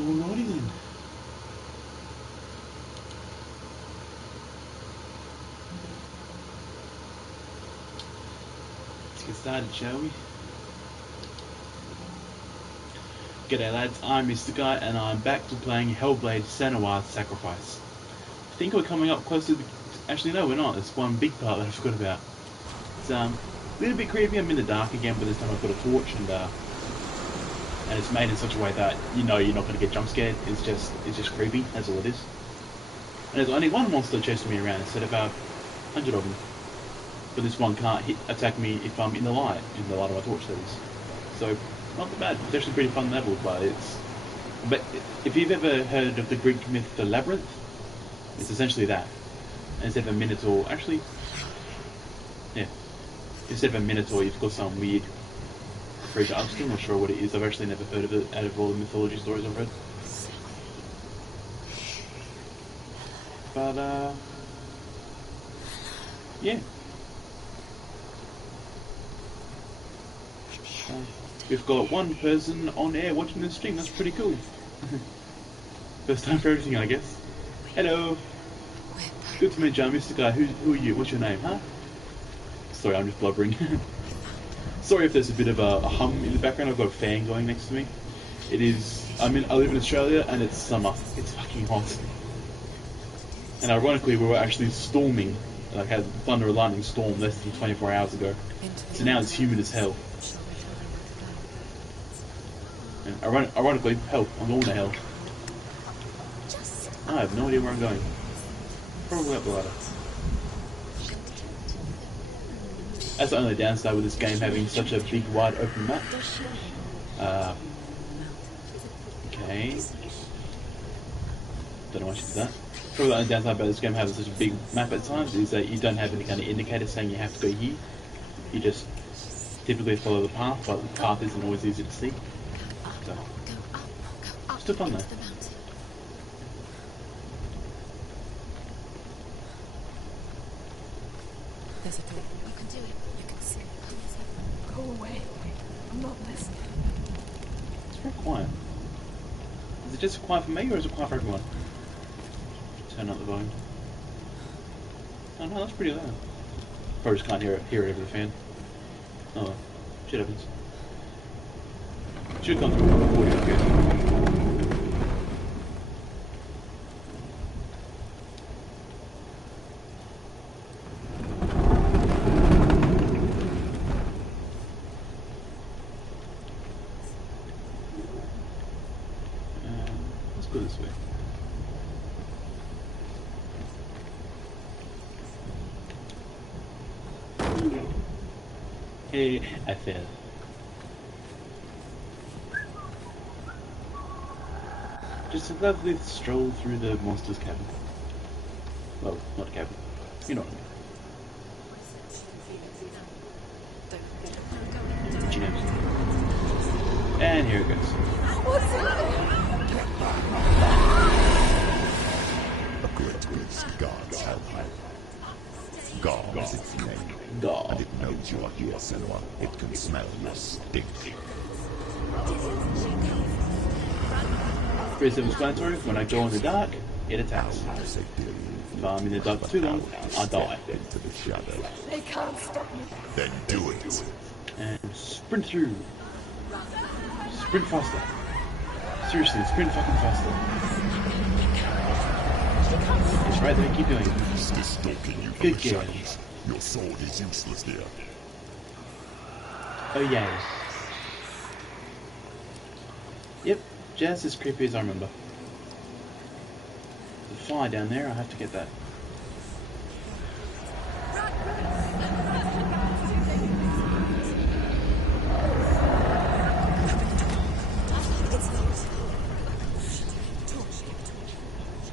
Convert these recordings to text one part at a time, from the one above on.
Alrighty then. Let's get started, shall we? G'day lads, I'm MysticEye and I'm back to playing Hellblade Senuas Sacrifice. I think we're coming up close to the... Actually no, we're not. There's one big part that I forgot about. It's a little bit creepy. I'm in the dark again, but this time I've got a torch and it's made in such a way that you know you're not going to get jump scared. It's just creepy, that's all it is. And there's only one monster chasing me around instead of 100 of them. But this one can't attack me if I'm in the light of my torch, that is. So, not that bad. It's actually pretty fun level, but if you've ever heard of the Greek myth, the Labyrinth, it's essentially that. And instead of a minotaur, actually, yeah. Instead of a minotaur, you've got some weird creature. I'm still not sure what it is. I've actually never heard of it out of all the mythology stories I've read. But, yeah. We've got one person on air watching the stream. That's pretty cool. First time for everything, I guess. Hello. Good to meet you, MysticEye. Who are you? What's your name, huh? Sorry, I'm just blubbering. Sorry if there's a bit of a hum in the background. I've got a fan going next to me. It is... I live in Australia and it's summer. It's fucking hot. And ironically, we were actually storming. Like, had thunder and lightning storm less than 24 hours ago. So now it's humid as hell. And ironically, hell, I'm going to hell. I have no idea where I'm going. Probably up the ladder. That's the only downside with this game having such a big, wide open map. Okay. Don't know why she did that. Probably the only downside about this game having such a big map at times is that you don't have any kind of indicator saying you have to go here. You just typically follow the path, but the path isn't always easy to see. So, still fun though. There's a door. You can do it. You can see it. Go away. I'm not listening. It's very quiet. Is it just quiet for me or is it quiet for everyone? Turn up the volume. Oh no, that's pretty loud. Probably just can't hear it over the fan. Oh well. Shit happens. Should come through audio, okay. Let's go this way. Hey, I fell. Just a lovely stroll through the monster's cabin. Well, not a cabin. You know what I mean. Jams. And here it goes. What's that? A great beast guards Hellblade. God is its name. God. And it knows you are here, Senua. It can smell your stink. Pretty self-explanatory. When I go in the dark, it attacks. If I'm in the dark too long, I die. Into the shadow. They can't stop me. Then do it. And sprint through. Sprint faster. Seriously, sprint fucking faster. It's right there, keep doing it. Beast is stalking you from Good the game. shadows. Your sword is useless here. Oh yay. Yep, just as creepy as I remember. The fire down there, I have to get that.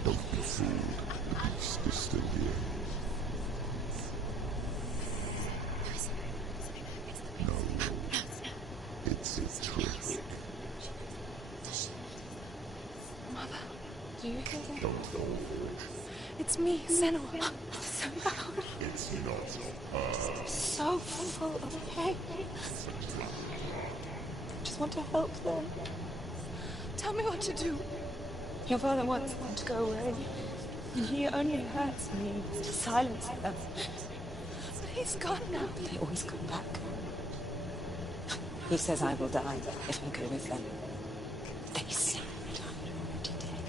Don't be fooled. The beast is still here. No. It's a trick. Mother, do you hear that? Don't go. It's me, Senua. So loud. It's not her. So full of hate. Just want to help them. Tell me what to do. Your father wants them to go away. And he only hurts me to silence them. But he's gone now. They always come back. He says I will die if I go with them. They say that I'm already dead.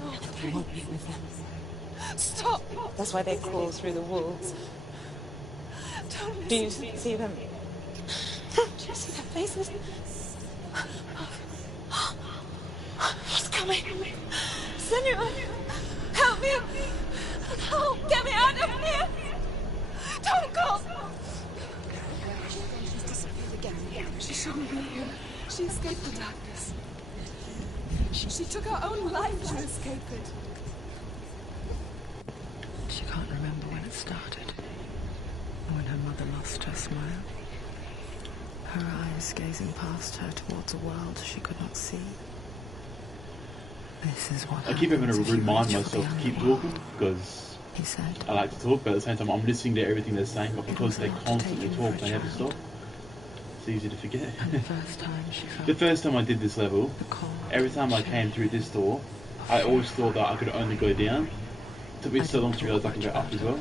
No, And I won't be with them. stop! That's why they crawl through the walls. Don't Do you listen. see them? Do you see their faces? He's coming. Senuas, help me! Help! Get me out of here! Don't go! She's disappeared again. She shouldn't be here. She escaped the darkness. She took her own life to escape it. She can't remember when it started. When her mother lost her smile. Her eyes gazing past her towards a world she could not see. This is what I keep having to happens if you remind reach for myself the to keep unknown, talking because he said. I like to talk, but at the same time I'm listening to everything they're saying. But because they constantly talk, they never stop. It's easy to forget. And the first time she felt The first time I did this level, the cold every time I came through this door, I always thought that I could only go down. It took me so long to realise I can go up as well.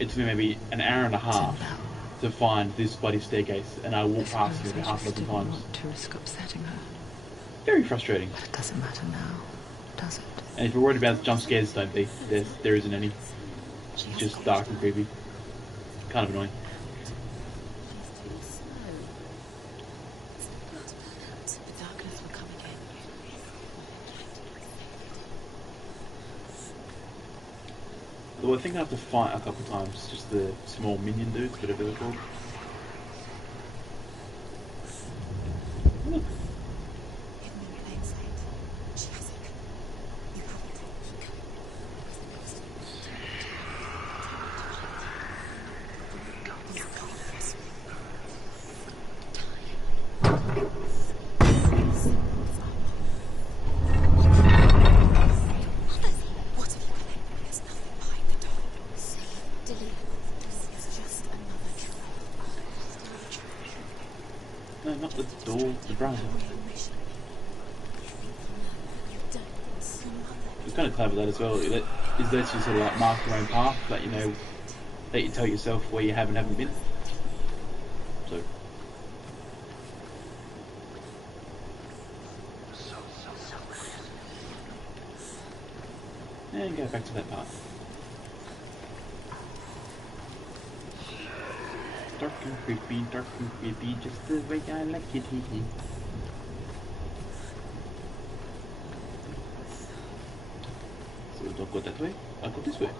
It took me maybe an hour and a half to find this bloody staircase, and I walked past it half a dozen times. want to risk upsetting her, Very frustrating. but it doesn't matter now, does it? And if you're worried about jump scares, don't be. There isn't any. It's just dark and creepy. Kind of annoying. The darkness will come again. Although I think I have to fight a couple times, just the small minion dudes, whatever they're called. Look. No, not the door, the browser. It's kind of clever that as well. It lets you sort of like mark your own path, that you know, that you tell yourself where you have and haven't been. So. And go back to that part. Dark and creepy, just the way I like it. So don't go that way, I'll go this way.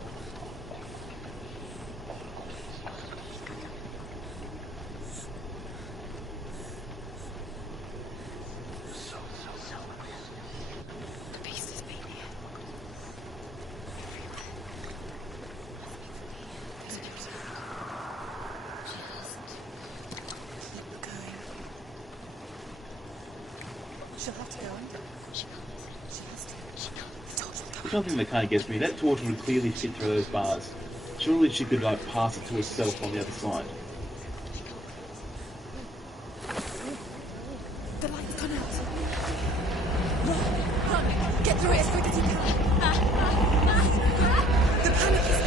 The beast has been here. She'll have to go under. She has to. There's one thing that kind of gets me. That torch would clearly fit through those bars. Surely she could like pass it to herself on the other side. The light's gone out. Run! Get through it as quick as you can. The panic is...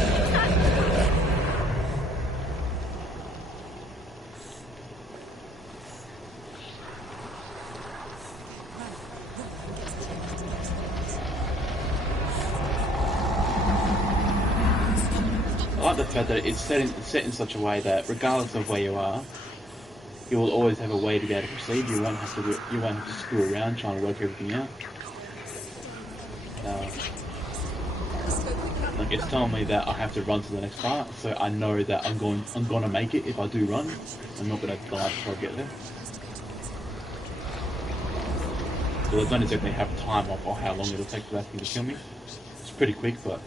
I like the fact that it's set in such a way that regardless of where you are, you will always have a way to be able to proceed. You won't have to screw around trying to work everything out. Like it's telling me that I have to run to the next part, so I know that I'm gonna make it if I do run. I'm not gonna die before I get there. So I don't exactly have time off or how long it'll take for that thing to kill me. It's pretty quick, but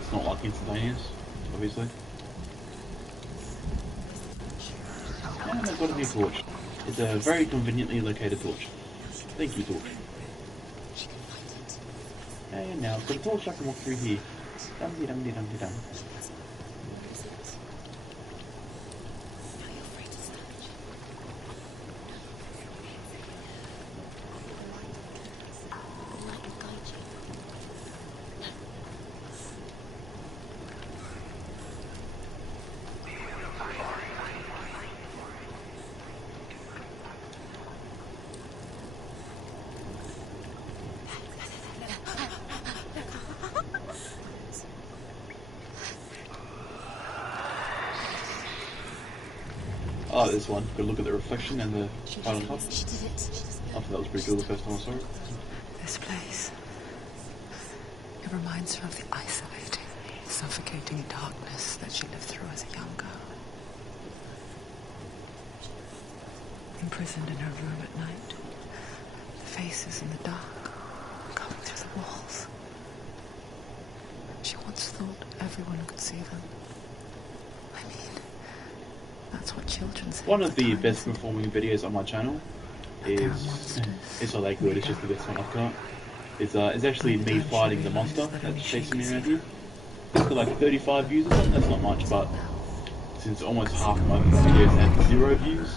it's not like instantaneous, obviously. And I've got a new torch. It's a very conveniently located torch. Thank you, torch. And now I've got a torch I can walk through here. Dum-de-dum-de-dum-de-dum. Oh, this one. Good look at the reflection and the fight on top. She did it. I thought that was pretty cool the first time I saw it. This place. It reminds her of the isolating, suffocating darkness that she lived through as a young girl. Imprisoned in her room at night, the faces in the dark coming through the walls. She once thought everyone could see them. I mean, that's what children say. One of the best performing videos on my channel is... It's not that good, it's just the best one I've got. It's actually me fighting the monster that's chasing me around here. It's got like 35 views or something, that's not much, but since almost half of my videos had 0 views,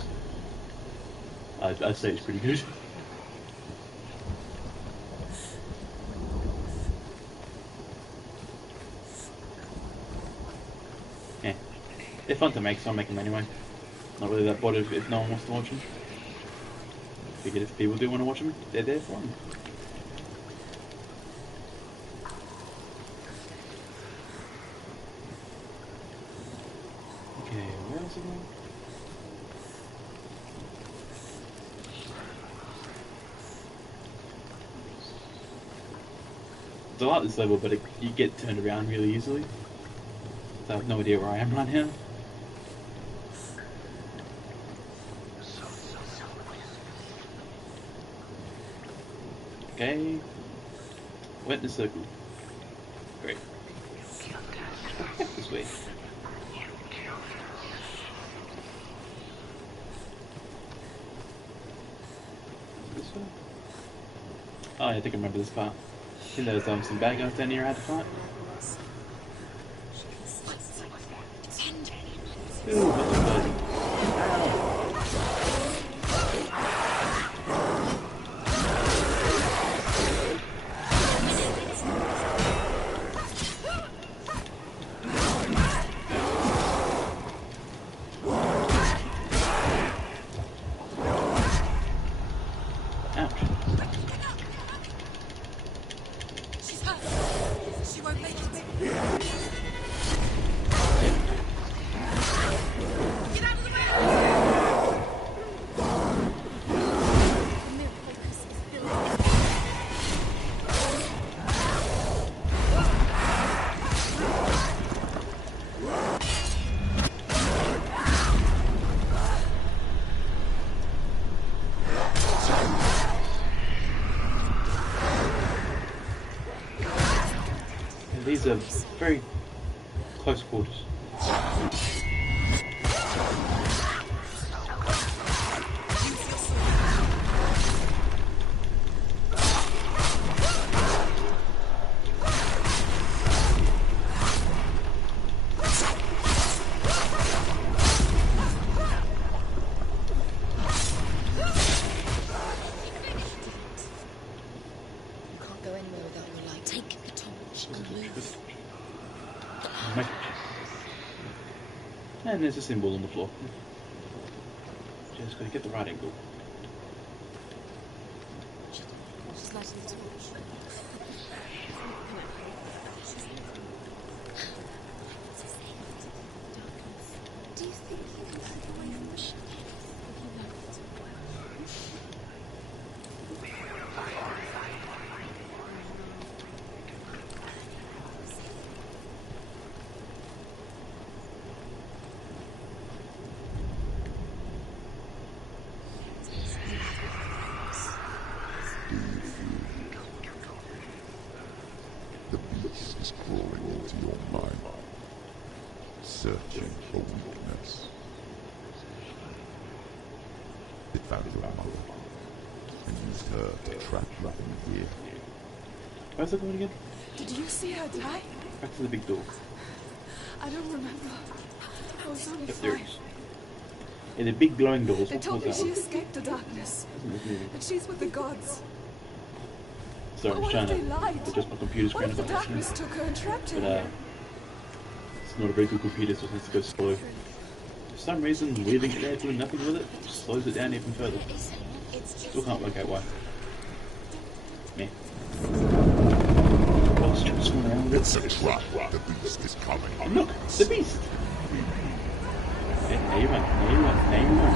I'd say it's pretty good. Yeah, they're fun to make, so I'll make them anyway. Not really that bothered if no one wants to watch them. Figured if people do want to watch them, they're there for them. Okay, where else is it? I like this level, but you get turned around really easily. So I have no idea where I am right now. Okay. Went in a circle. Great. This way. This way? Oh, yeah, I think I remember this part. I think there was some bad guys down here I had to fight. Ooh, what's the bird? These are very close quarters. And there's a symbol on the floor. Just gotta get the right angle. Do you think you can get away from the ship? is crawling into your mind, searching for weakness. It found your mother and used her to trap you here. Where's it going again? Did you see her die? Back to the big door. I don't remember. I was only Yep, there it five. is. Yeah, the big glowing doors. They What told me was she that? escaped the darkness. And she's with the gods. Sorry, I'm What trying if they to lied? adjust my computer What screen if a the bit. darkness took her and trapped her But here? it's not a very good computer, so it has to go slow. For some reason, leaving it there, doing nothing with it, slows it down even further. Still can't work out why. Yeah. Oh, it's just going around with It's a trap. The beast is coming. it. Look, the beast! Okay, now you run, now you run, now you run.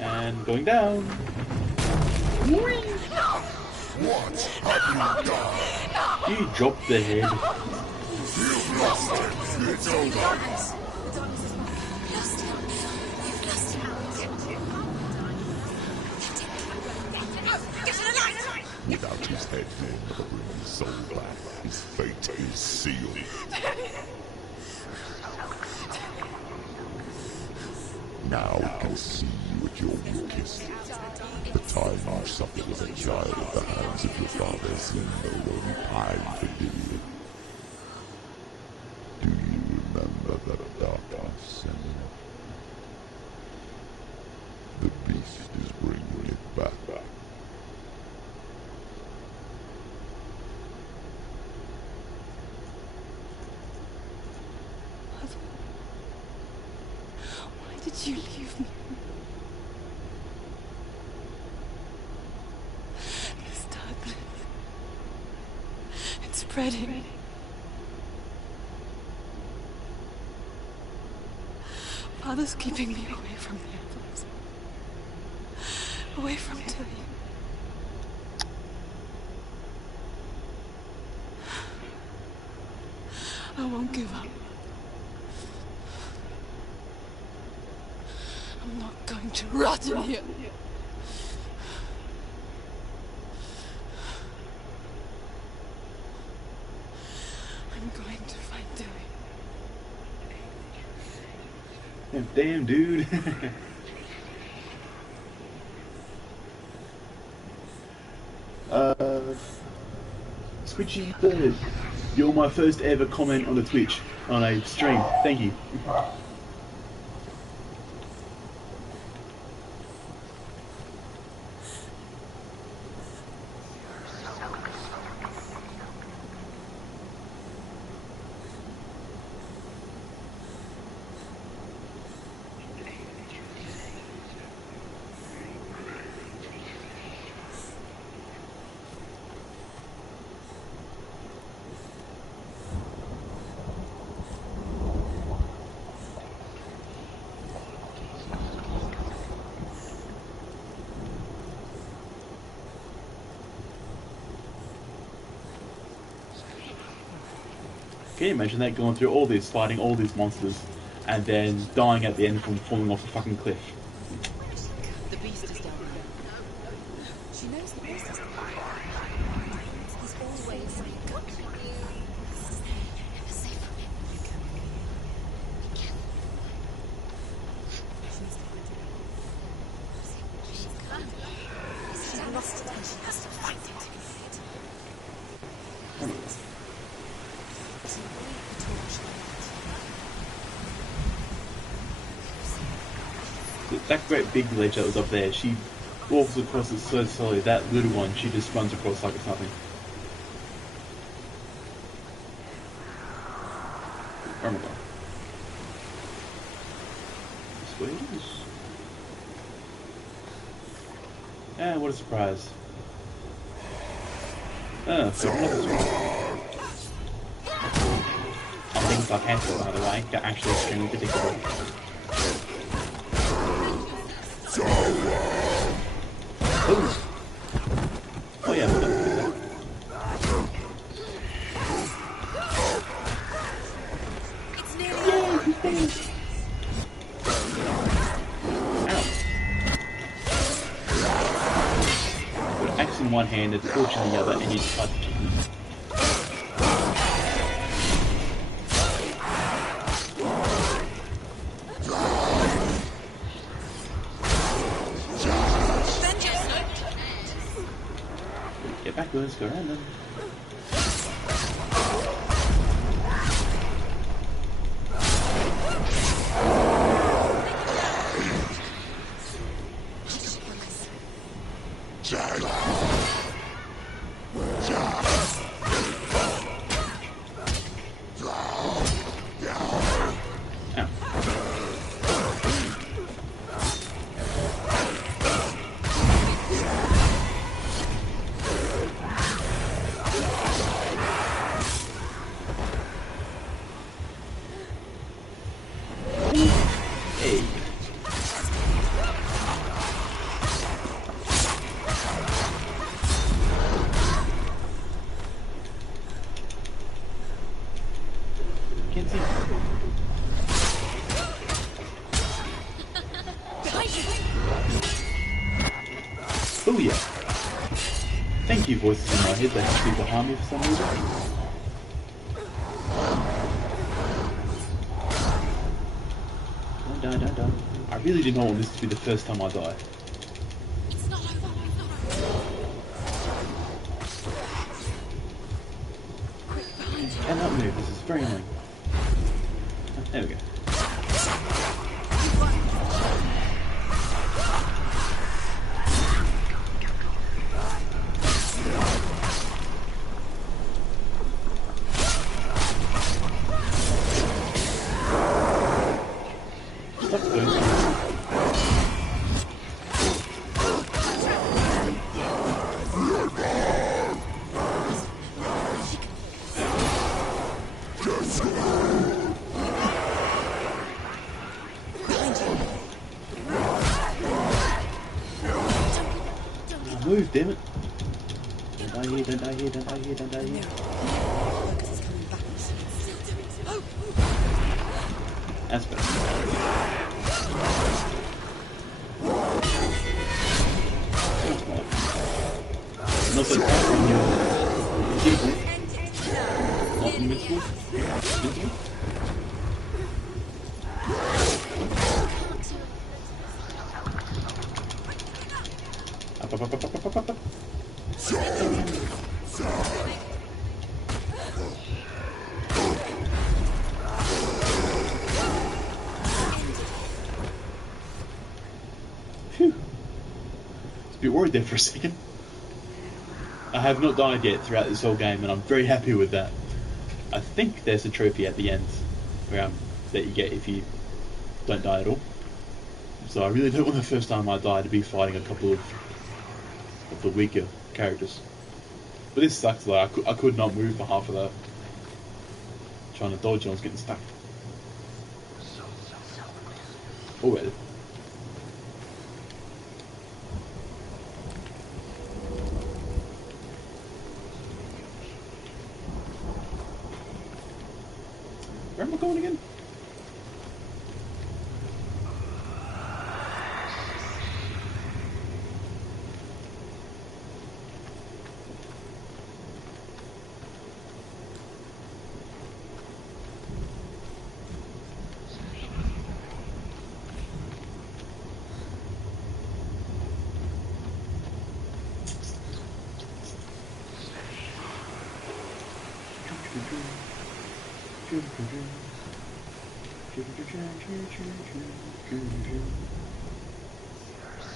And going down. What have you done? You dropped the head. You've lost it. It's over. Without his head, you'll never bring his soul back. His fate is sealed. Now we can see you at your weakest. The time you suffered as a child at the hands of your father seemed no longer time to you. Do you remember that darkness, Senuas? The beast is bringing it back. Why did you leave me? This darkness. It's spreading. Father's keeping me away from the others. Away from Tilly. I won't give up. I'm not going to rot in here. I'm going to find Tilly. Damn, dude. Twitchy Bird. You're my first ever comment on a Twitch, on a stream. Thank you. Can you imagine that, going through all this, fighting all these monsters, and then dying at the end from falling off the fucking cliff? The beast is down there. She knows the beast is down there. There's always a good. Never safe from him. You can. She's gone. She's lost it and she has to fight it. That great big ledge that was up there, she walks across it so slowly. That little one, she just runs across like it's nothing. Oh my god. This way it is. Ah, what a surprise. Oh, so another one. Things like Hansel, by the way, are actually extremely predictable. Ooh. Oh yeah, we're gonna do that. It's nearly over. With axe in one hand and torch in the other, and you just fight the chickens. Get back, let's go around them. can't see. Oh yeah. Thank you, voices in my head. They can see behind me for some reason. Don't die. I really do not want this to be the first time I die. It's not over. Quick, behind you. Cannot move. This is very annoying. Oh, there we go. Move, damn it. Don't die here, don't die here, don't die here, don't die here. Focus is coming back. That's better. And also, when you're people, not invincible. Invincible? Up. Phew. I was a bit worried there for a second. I have not died yet throughout this whole game, and I'm very happy with that. I think there's a trophy at the end that you get if you don't die at all. So I really don't want the first time I die to be fighting a couple of the weaker characters. But this sucks though, I could not move for half of that. Trying to dodge and I was getting stuck. Oh well. Where am I going again?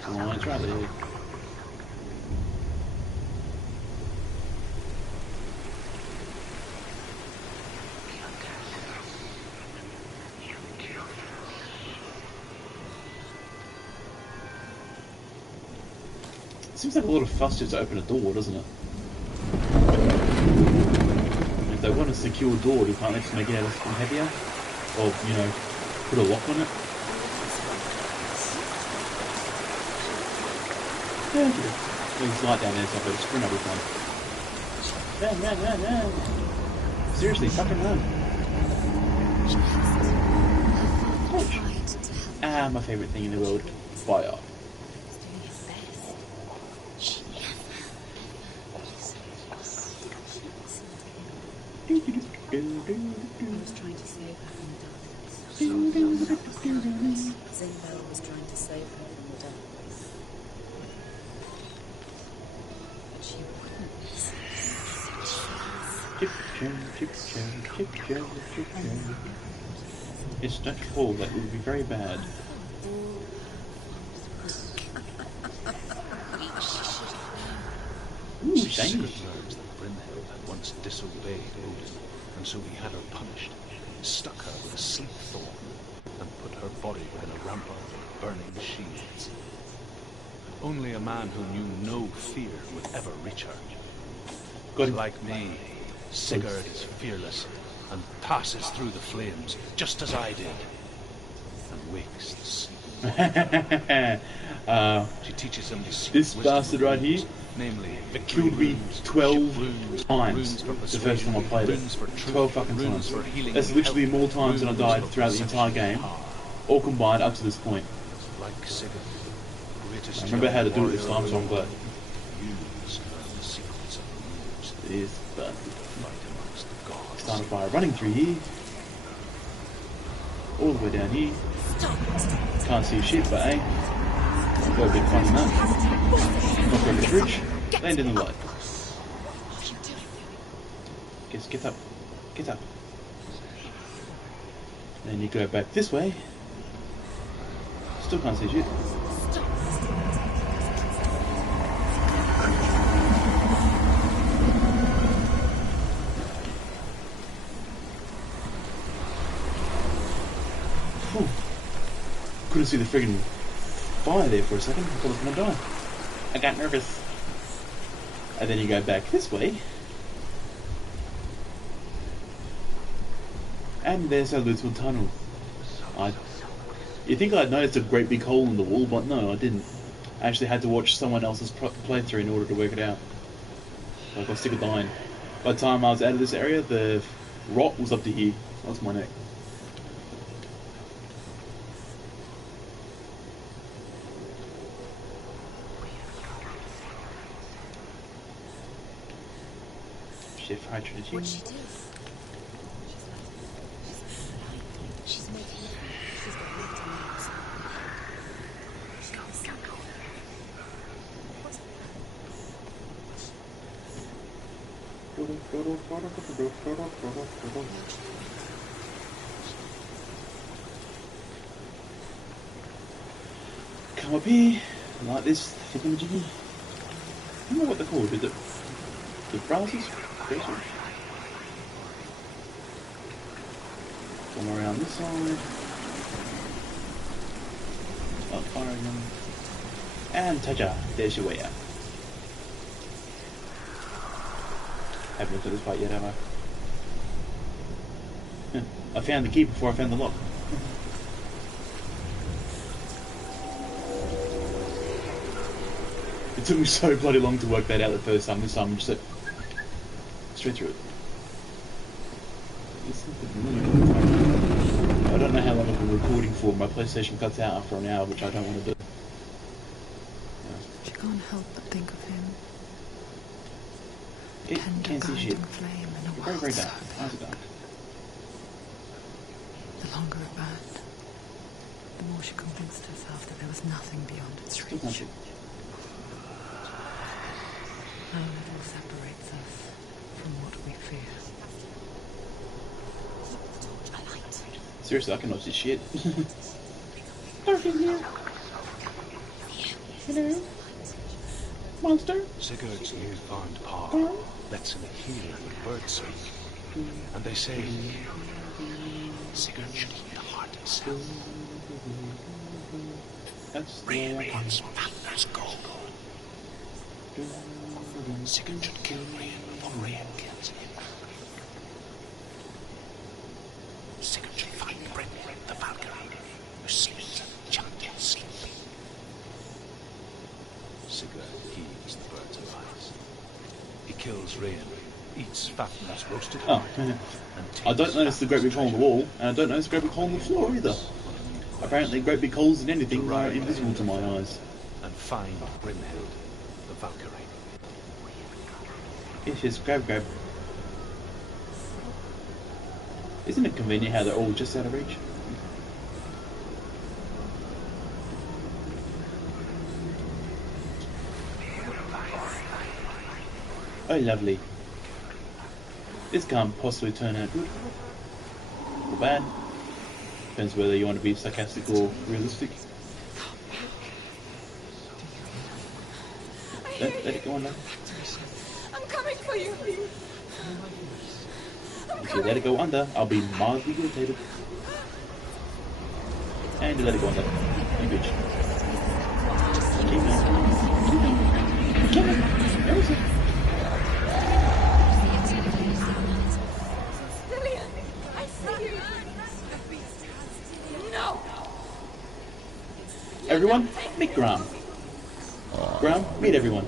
Come on, try this. Seems like a lot of fuss just to open a door, doesn't it? If they want a secure door, you can't just make it out of something heavier? Or, you know, put a lock on it? Yeah, there's light down there, so I've got to sprint every time. Run! Seriously, fucking run! Ah, my favourite thing in the world. Fire. I was trying to save her from the darkness. Zinbel was trying to save her from the darkness. But she wouldn't listen. Chip. It's not full, that would be very bad. Ooh, shiny. Had once disobeyed Odin, and so he had her punished, stuck her with a sleep thorn, and put her body within a rampart of burning shields. Only a man who knew no fear would ever reach her. Good. Like me, Sigurd is fearless and passes through the flames, just as I did, and wakes the sleep. She teaches him to This bastard right here namely Killed me 12 runes, times for the first time I played it. runes for truth, 12 fucking runes times. for healing That's and literally health, more times than I died runes throughout of the entire perception game, and power. all combined up to this point. Like Sigurd, greatest I remember how to do it this warrior time, so I'm glad. use the secrets of the runes It is, but to fight amongst the gods. starting fire running through here, all the way down here. Can't see shit, but hey, I've got a bit fun in that. Not very rich. Land in the light. Get up. Get up. Then you go back this way. Still can't see shit. Whew. Couldn't see the friggin' fire there for a second. I thought I was gonna die. I got nervous. And then you go back this way. And there's our little tunnel. You think I'd noticed a great big hole in the wall, but no, I didn't. I actually had to watch someone else's playthrough in order to work it out. So I got sick of dying. By the time I was out of this area, the rot was up to here. That's my neck. Chef hydrogen. What'd she do? She's making it. She's got empty nails. Come up here, like this thingamajiggy. I don't know what they're called, is it? The browsers? Browsers? Come around this side. Up fire again. And ta-ja, there's your way out. Haven't looked at this part yet, have I? I found the key before I found the lock. It took me so bloody long to work that out the first time. This time I'm just like, straight through it. I don't know how long I've been recording for. My PlayStation cuts out after an hour, which I don't want to do. She can't help but think of him. It Tender can't see shit. guiding flame in a Very, world very so dark. Eyes are dark. The longer it burned, the more she convinced herself that there was nothing beyond its Still can't reach. see. How little separates us from what we fear. Seriously, I cannot see shit. Dark in here. Hello? Monster? Sigurd's newfound power lets him hear the birds speak. And they say, Sigurd should eat the heart himself. That's the Rain way I wants Fafnir's gold. Sigurd should kill Rain before Rain kills him. Sigurd should find Brynhild the Valkyrie, who sleeps gently sleeping. Sigurd heeds the birds of ice. He kills Rain, eats Fafnir's roasted Oh, heart, yeah. and I don't takes notice the great big hole in the Fafnir's wall, and I don't notice the great big hole in the floor either. Apparently, great big holes in anything are invisible to my eyes. and find Brynhild the Valkyrie. It's just grab. Isn't it convenient how they're all just out of reach? Oh, lovely. This can't possibly turn out good or bad. Depends whether you want to be sarcastic or realistic. Let it go on now. I'm coming for you. If you let it go under, I'll be mildly irritated. And you let it go under. You bitch. Keep going. Keep going. Where is it? Lillian, I see you. No. Everyone, meet Graham. Graham, meet everyone.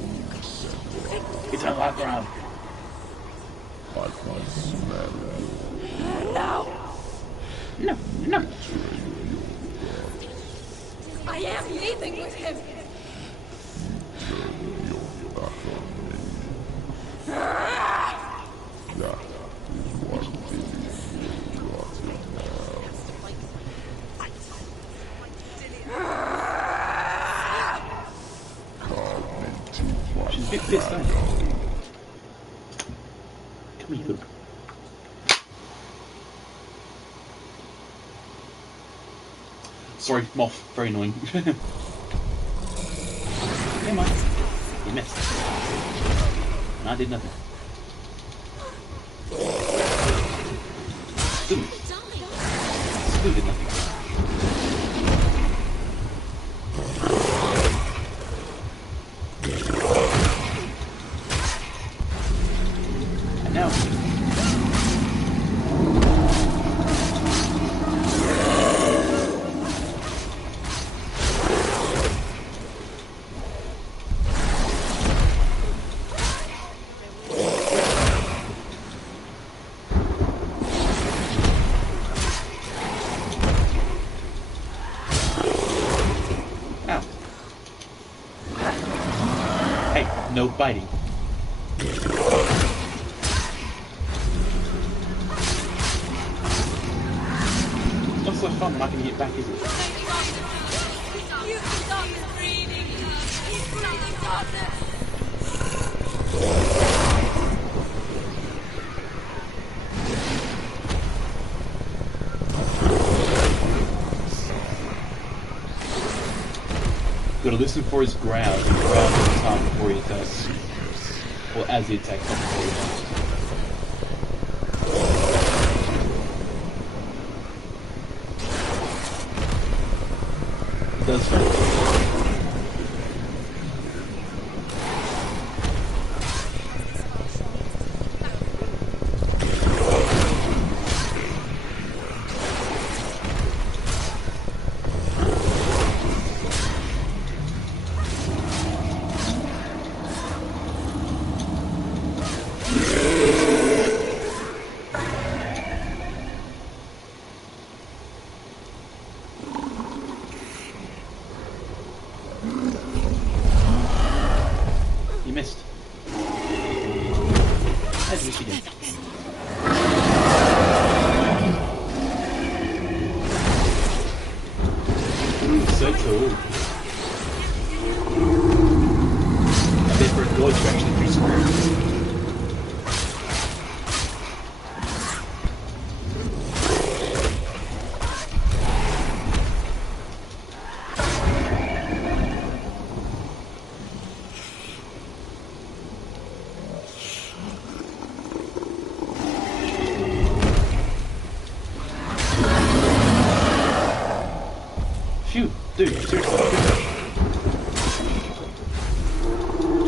It's a high ground. I can smell you. No, no. I am leaving with him. Turn your back on me. That is what Dillian will rot in now. Carve into my She's a bit pissed off. Come here, look. Sorry, moth. Very annoying. Come on. You missed. And I did nothing. Still did nothing. And now. No biting. Not so fun when I can get back, is it? Gotta listen for his growl. He growls every time before he attacks. Or as he attacks, not before he attacks. It does feel You missed. I'd miss again. Ooh, so cool. I bet for a dodge you actually do square. Phew, dude, seriously.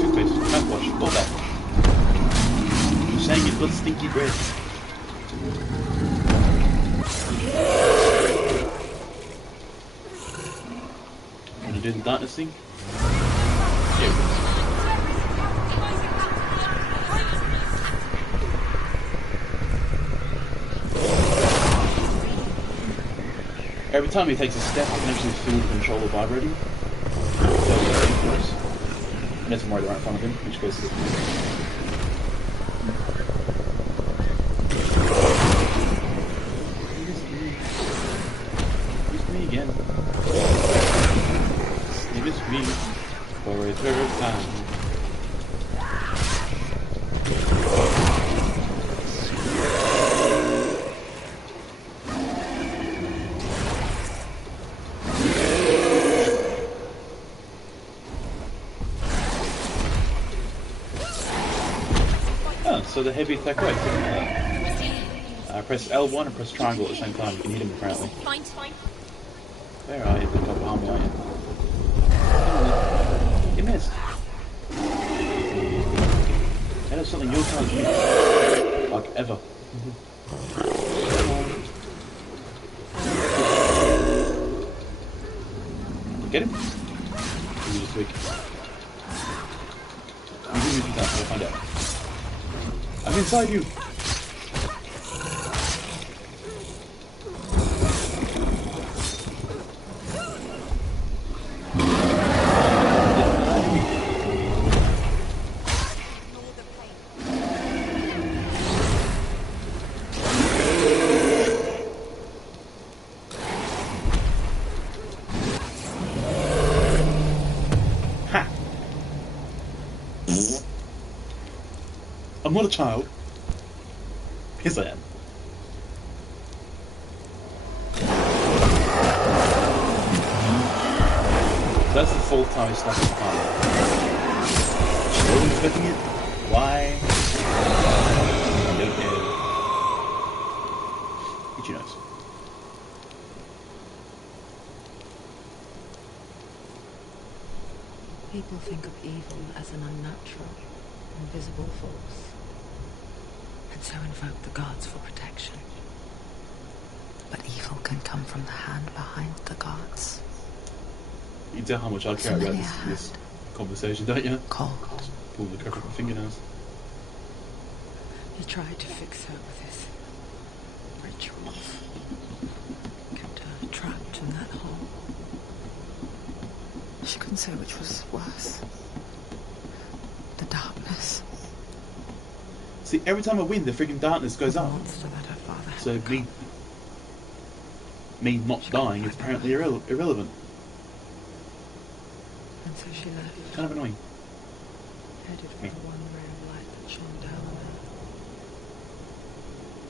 Toothpaste, mouthwash, all that. You're saying you've got stinky bread. Wanna do the darkness thing? Yeah. Every time he takes a step, I can actually feel the controller vibrating. And that's more right in front of him, which goes to the It's me again. It is me for a third time. So the heavy attack works. Press L1 and press triangle at the same time. You can hit him apparently. Where are you? The top behind me, are you? You missed. That is something you're trying to miss. Like ever. Come on. Get him? Or you just weak? me 2 times, I'll find out. I'm inside you! I'm not a child. Yes, I am. That's the 4th time he's stuck in the car. She wasn't expecting it. Why? I don't know. But she knows. People think of evil as an unnatural, invisible force, and so invoke the gods for protection. But evil can come from the hand behind the gods. You can tell how much I care about this conversation, don't you? Cold. Just pull the cover off my fingernails. He tried to fix her with his rituals. Kept her trapped in that hole. She couldn't say which was worse. The darkness. See, every time I win, the freaking darkness goes up. Monster that her father had So me not dying is apparently irrelevant. And so she left. Kind of annoying. Headed for the one ray of light that shone down on her.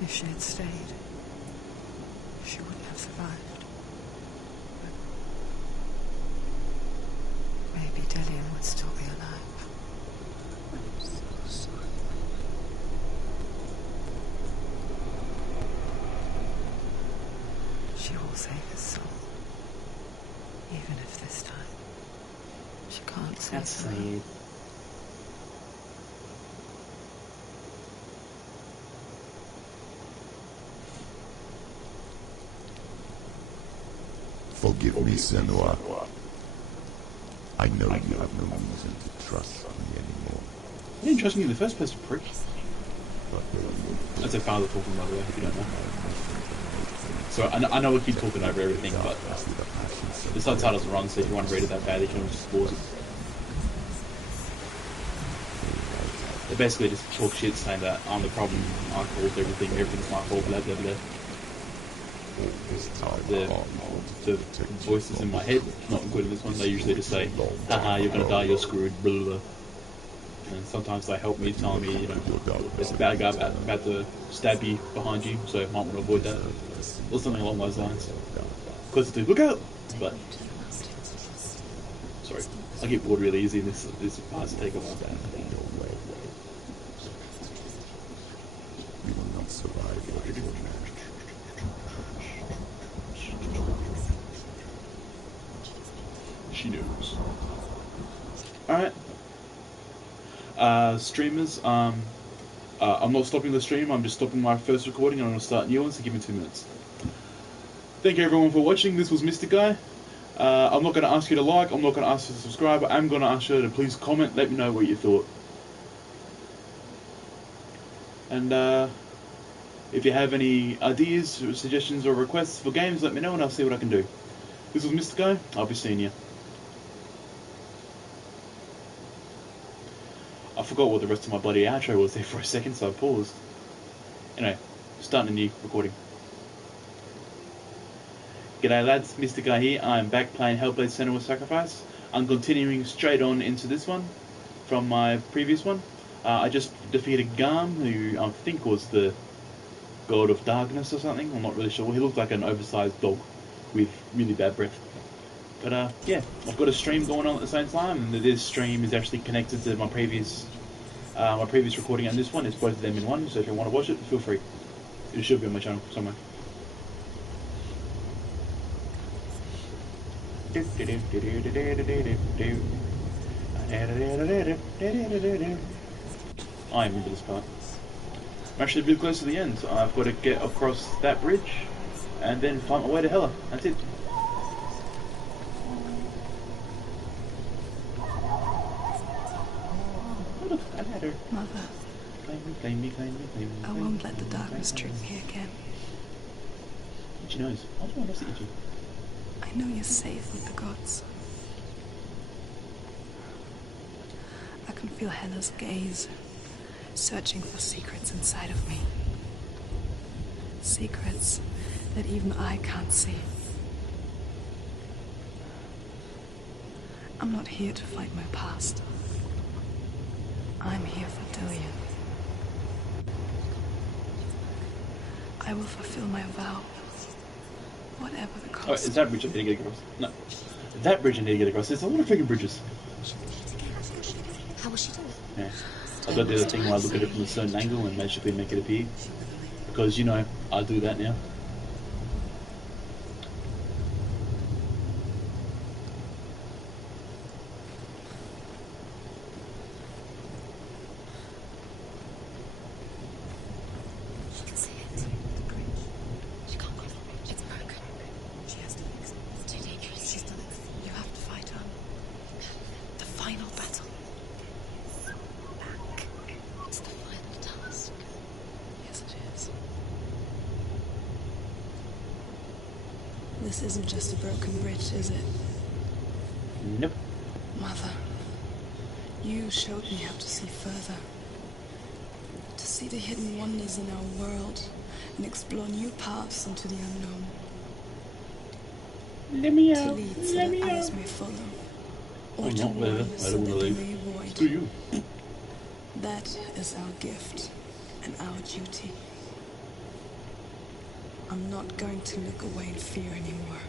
If she had stayed, she wouldn't have survived. But maybe Dillian would still be alive. I'm so sorry. She will save his soul. Even if this time she can't save That's her. sad. Forgive me, Senua. I know you have no reason to trust me anymore. You didn't trust me in the first place, you prick. That's a father talking, by the way, if you don't know. So I know we keep talking over everything, but the subtitles are on, so if you want to read it that bad, you can just pause it. They basically just talk shit saying that I'm the problem, I caused everything, everything's my fault, blah blah blah. The voices in my head, not good in this one, they usually just say, haha, you're gonna die, you're screwed, blah blah blah. And sometimes they help me, telling me, you know, there's a bad guy about to stab you behind you, so you might want to avoid that. Or something along those lines. Close to look out! But, sorry, I get bored really easy, and this part's to take off. You will not survive. She knows. Alright. Streamers, I'm not stopping the stream, I'm just stopping my first recording and I'm going to start new ones, so give me 2 minutes. Thank you everyone for watching, this was MysticEye. I'm not going to ask you to like, I'm not going to ask you to subscribe, but I'm going to ask you to please comment, let me know what you thought. And if you have any ideas, suggestions or requests for games, let me know and I'll see what I can do. This was MysticEye, I'll be seeing you. I forgot what the rest of my bloody outro was there for a second, so I paused. Anyway, starting a new recording. G'day lads, MysticEye here. I'm back playing Hellblade Senuas Sacrifice. I'm continuing straight on into this one from my previous one. I just defeated Garm, who I think was the god of darkness or something. I'm not really sure. He looked like an oversized dog with really bad breath. But yeah, I've got a stream going on at the same time, and this stream is actually connected to my previous recording and this one. It's both of them in one, so if you want to watch it, feel free. It should be on my channel somewhere. I remember this part. I'm actually really close to the end. I've got to get across that bridge and then find my way to Hella. That's it. Oh look, Mother, Claim me, claim me, claim me, claim me. I won't let the darkness trick me again. Itchy nose. I don't know what's itchy. I know you're safe with the gods. I can feel Hela's gaze, searching for secrets inside of me. Secrets that even I can't see. I'm not here to fight my past. I'm here for Dillian. I will fulfill my vow, whatever the cost. Oh, is that bridge I need to get across? No. That bridge I need to get across. There's a lot of freaking bridges. How was she doing? Yeah. I've got the other thing where I look at it from a certain angle and magically make it appear. Because, you know, I do that now. She can see it. The bridge. She can't cross the bridge. It's broken. She has to fix it. It's too dangerous. She's done it. You have to fight on. The final battle. Back. It's the final task. Yes, it is. This isn't just a broken bridge, is it? Nope. Mother, you showed me how to see further. To see the hidden wonders in our world and explore new paths into the unknown. Let me To out. lead so Let that me others out. may follow. Oh, Or to not there. warn I so don't that want to they leave. may avoid. Screw you. That is our gift and our duty. I'm not going to look away in fear anymore.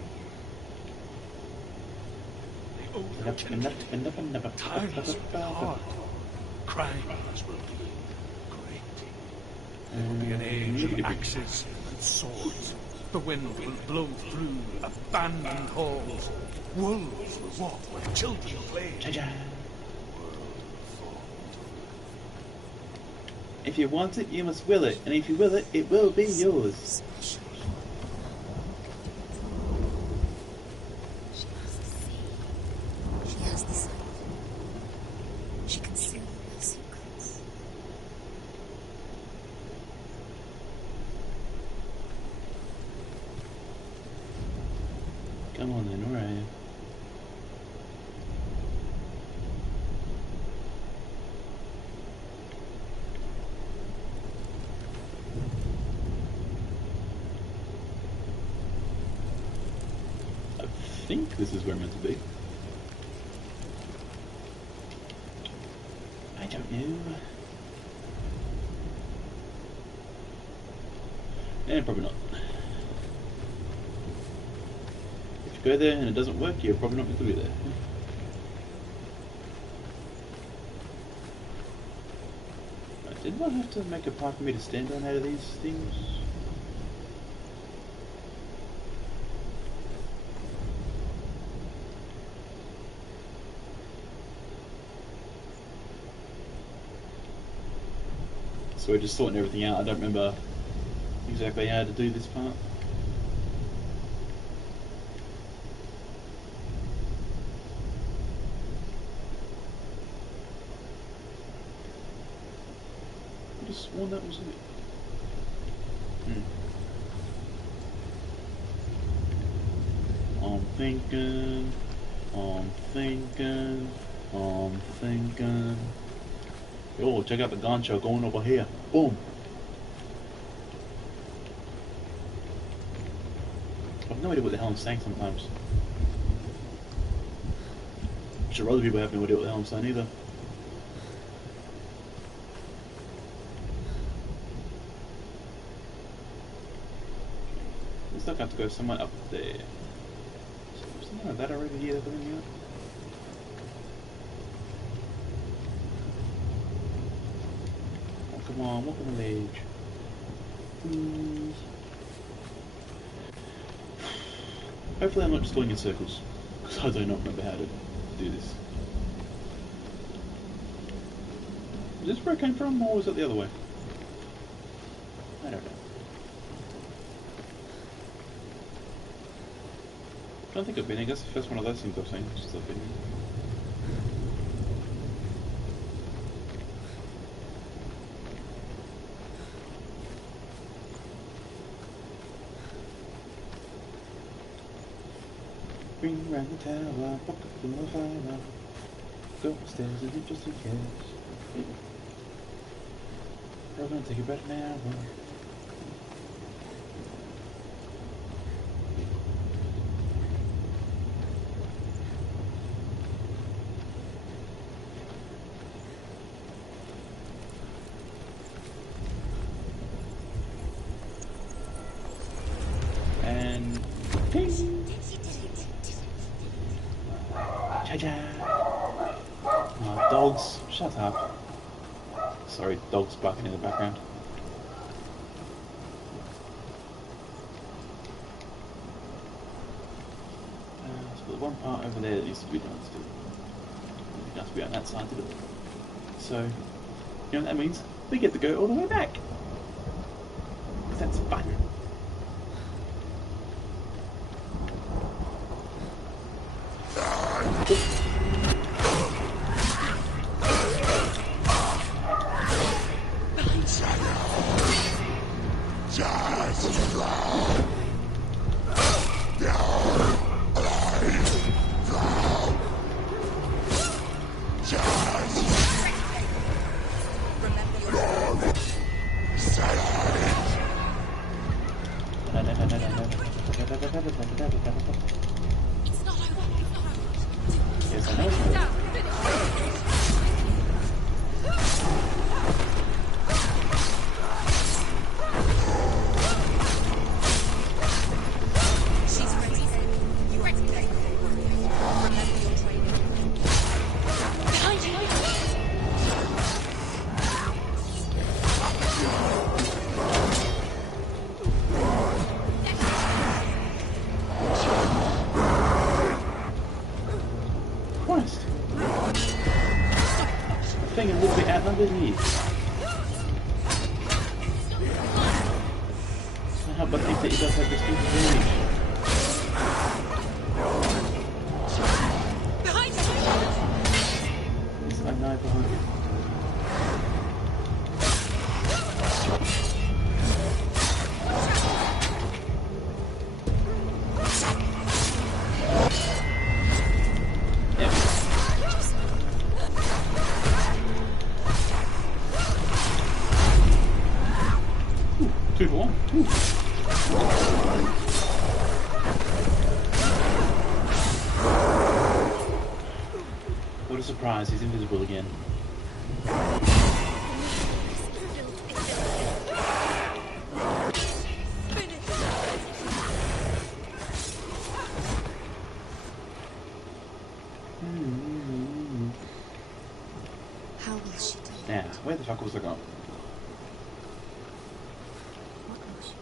Times will be hard. Crimes will be great. There will be an age of axes and swords. The wind will blow through abandoned halls. Wolves will walk where children play. If you want it, you must will it. And if you will it, it will be yours. She has the sea. She has the sun. She can see all the secrets. Come on then, alright. I think this is where I'm meant to be. I don't know. And probably not. If you go there and it doesn't work, you're probably not meant to be there. Right, didn't I have to make a path for me to stand on out of these things? So we're just sorting everything out. I don't remember exactly how to do this part. I just sworn that was it. I'm thinking. Yo, check out the gancho going over here. Boom. I have no idea what the hell I'm saying sometimes. I'm sure other people have no idea what the hell I'm saying either. Looks like I have to go somewhere up there. So, something like that over here that's coming out. Come on, walk on the ledge. Please. Hopefully I'm not just going in circles, because I do not remember how to do this. Is this where I came from, or was it the other way? I don't know. I don't think I've been. I guess the first one of those things I've seen since I've been here. Ring around the tower, pocket full of fire. Go upstairs and it just in case. We're gonna take about an hour. And ding! Cha-cha! Oh, dogs, shut up. Sorry, dogs barking in the background. So the one part over there that needs to be done still. It has to be on that side to do it. So, you know what that means? We get to go all the way back. 'Cause that's fun. It's not over. Yes, I know. She's ready. You are capable. Remember your training. Behind you. Christ! The thing is a little bit outnumbered here. But I think that he does have this big advantage. Behind you. He's like nine behind you. Two for one. Ooh. What a surprise, he's invisible again. How will she do? Now, where the fuck was I going? What will she do?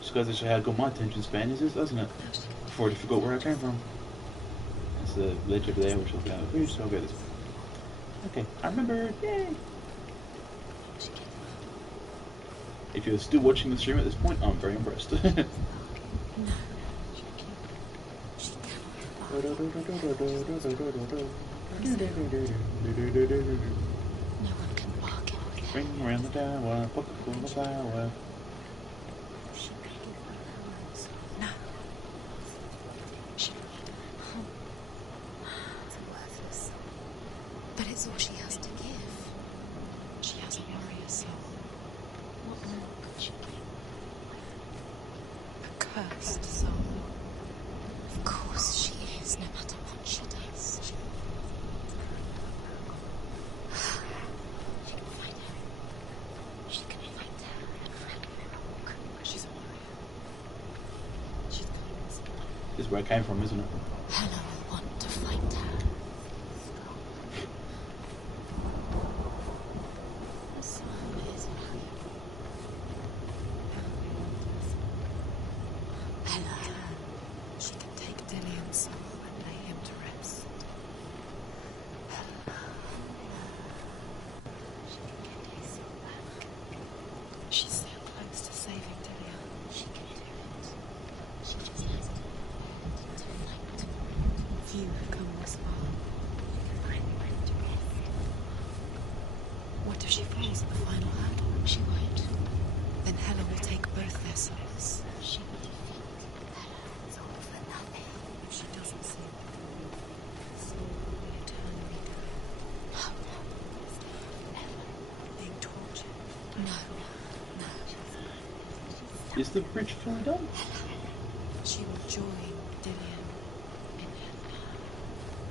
Just goes to show how good my attention span is, doesn't it? Before I forgot where I came from. That's the ledge over there, which will go over, so I'll go this way. Okay, I remember. Yay! If you're still watching the stream at this point, I'm very impressed. No. She cannot. No one can bargain with her. Ring around the tower, pocket full of flour. She can give her powers. No. She it's worthless. But it's all she has to give. She has a warrior soul. What more could she give? A cursed soul. Of course she is, no matter what she does. She can find her. She can find her and friendly rock. She's a warrior. She's going to This is where I came from, isn't it? Hella will want to find her. The sun is right. Hella. She can take Dillian's soul and lay him to rest. She can get his soul back. She's so close to saving Dillian. She can do it. She just has to fight. Few have come this far. What if she falls at the final hurdle? She won't. Then Hela will take both their souls. She will defeat Hela. Is the bridge fully done? She will join Dillian in Hell.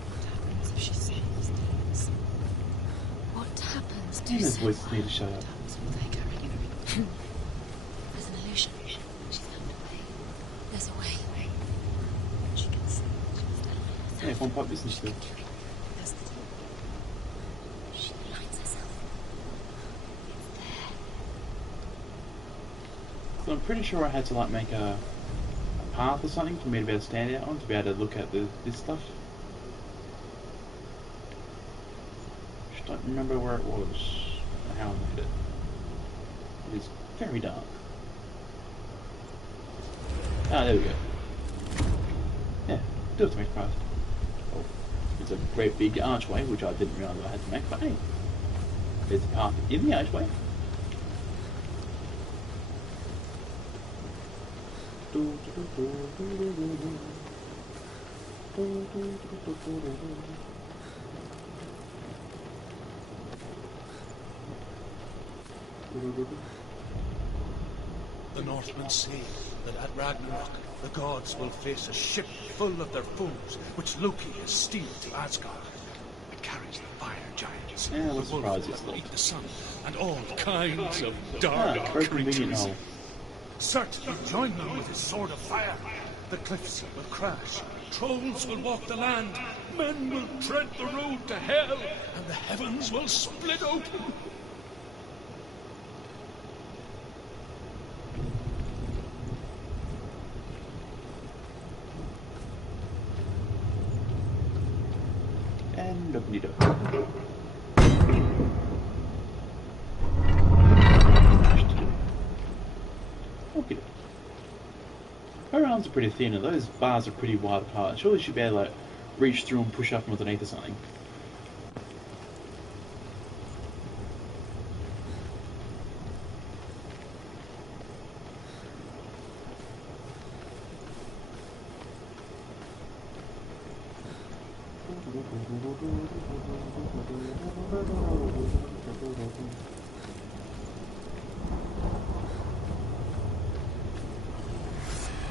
What happens if she saves things? What happens to Hannah's voices Senuas? need to shut up. Will take her in. There's an illusion. She's found a way. There's a way. She can see. She's telling herself. Yeah, one part business still. There's the door. She lights herself. It's there. So I'm pretty sure I had to like make a path or something for me to be able to stand out on, to be able to look at this stuff. Just don't remember where it was or how I made it. It is very dark. Ah, there we go. Yeah, do have to make a path. Oh, it's a great big archway, which I didn't realise I had to make, but hey, there's a path in the archway. The Northmen say that at Ragnarok, the gods will face a ship full of their foes, which Loki has steered to Asgard. It carries the fire giants, Yeah, the what wolf surprise that is will that? eat the sun, and all kinds of dark Very convenient creatures. hole. Certainly join them with his sword of fire. The cliffs will crash, trolls will walk the land, men will tread the road to hell, and the heavens will split open. And open it up. Okay. Her arms are pretty thin and those bars are pretty wide apart. Surely she should be able to like, reach through and push up from underneath or something.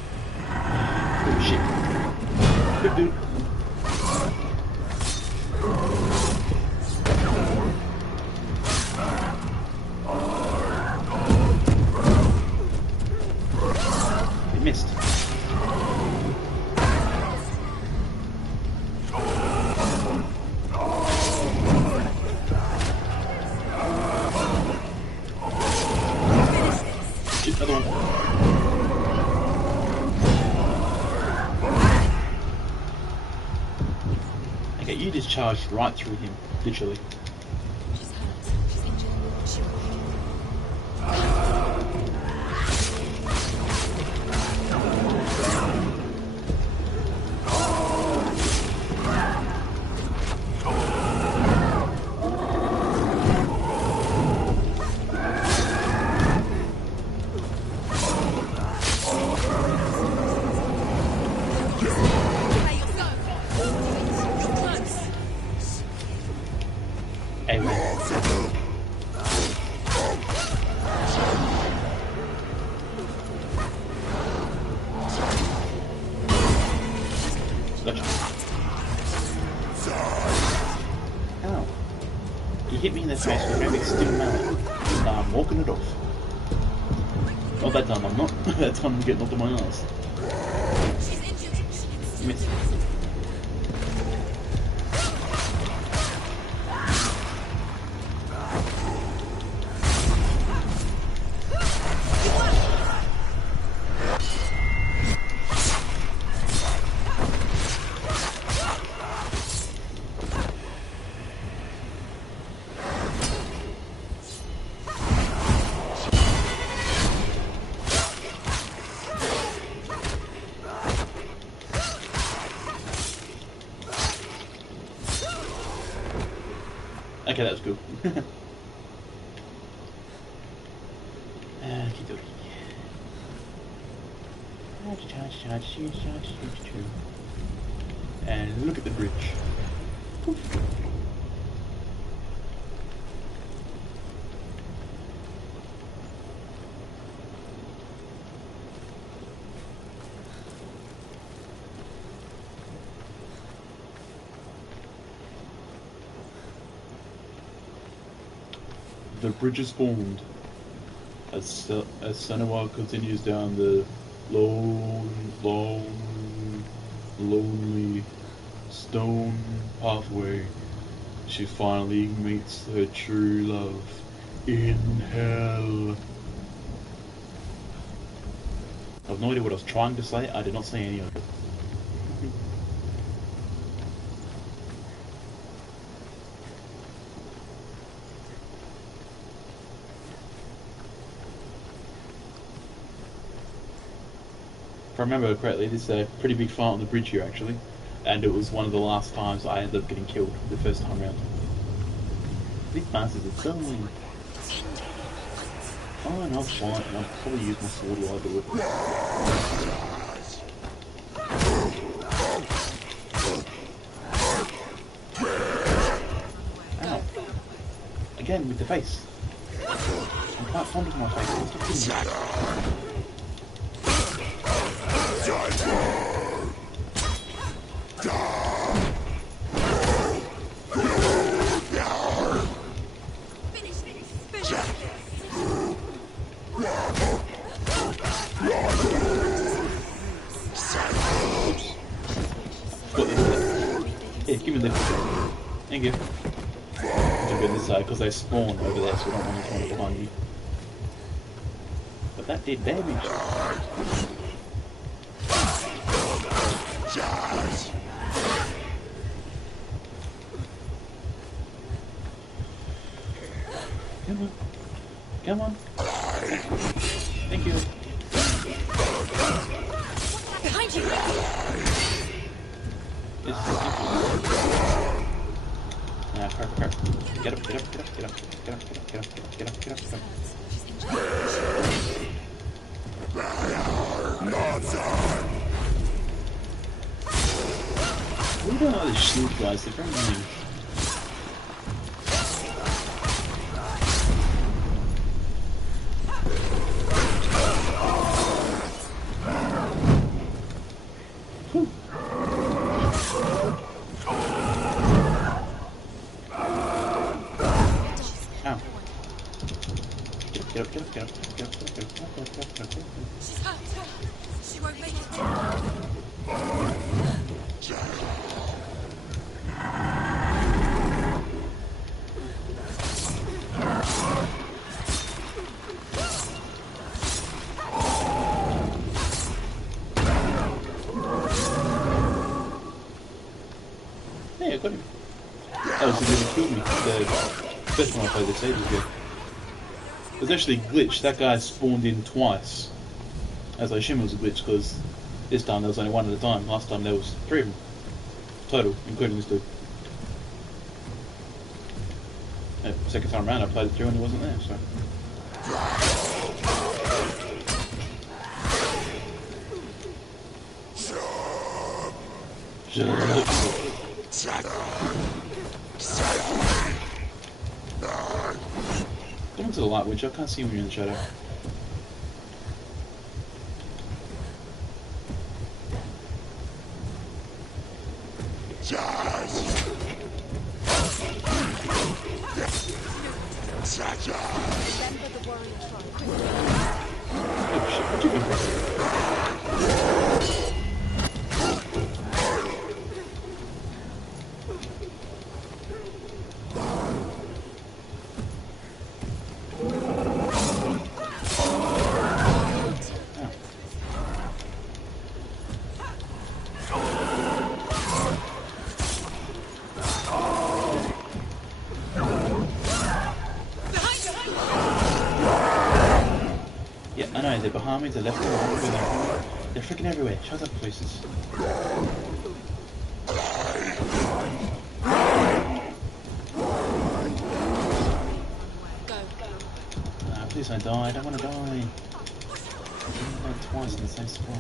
Oh shit. Good dude. It missed. Shit, another one. Okay, you just charged right through him, literally. She's hurt. She's injured. She will heal. Hey, man. Gotcha. Ow. You hit me in the face with a very steel mallet. Now I'm walking it off. Oh, that time I'm not. That time I'm getting off to my ass. Missed. Okay, that was cool. Okie dokie. And look at the bridge. Poof. The bridge is formed. As Senuas continues down the lonely stone pathway, she finally meets her true love in hell. I have no idea what I was trying to say. I did not say any of it. If I remember correctly, this is a pretty big fight on the bridge here actually, and it was one of the last times I ended up getting killed the first time round. These bastards are so annoying. Fine, I'll fight, and I'll probably use my sword while I do it. Ow. Again, with the face. I'm quite fond of my face. Yeah, give me the... Thank you. To go this side, because they spawn over there, so we don't want to come behind you. But that did damage. Come on. Come on. Thank you. Behind you! Crap. Get up. Who don't know these shield guys? They're very annoying. Get up. She's hurt. She won't make it. Hey, I got him. That was the dude who killed me. The first time I played this ages ago. It was actually a glitch. That guy spawned in twice. As I assume it was a glitch because this time there was only one at a time. Last time there was 3 of them. Total, including this dude. Second time around I played it through and he wasn't there, so. Come into the light, Witch. I can't see when you're in the shadow. Remember the warrior tribe. Oh shit, what you doing? Yeah, I know, they're behind me, they're left and right, they're freaking everywhere. Shut up, places. Go. Please don't die, I don't want to die. I died twice in the same spot.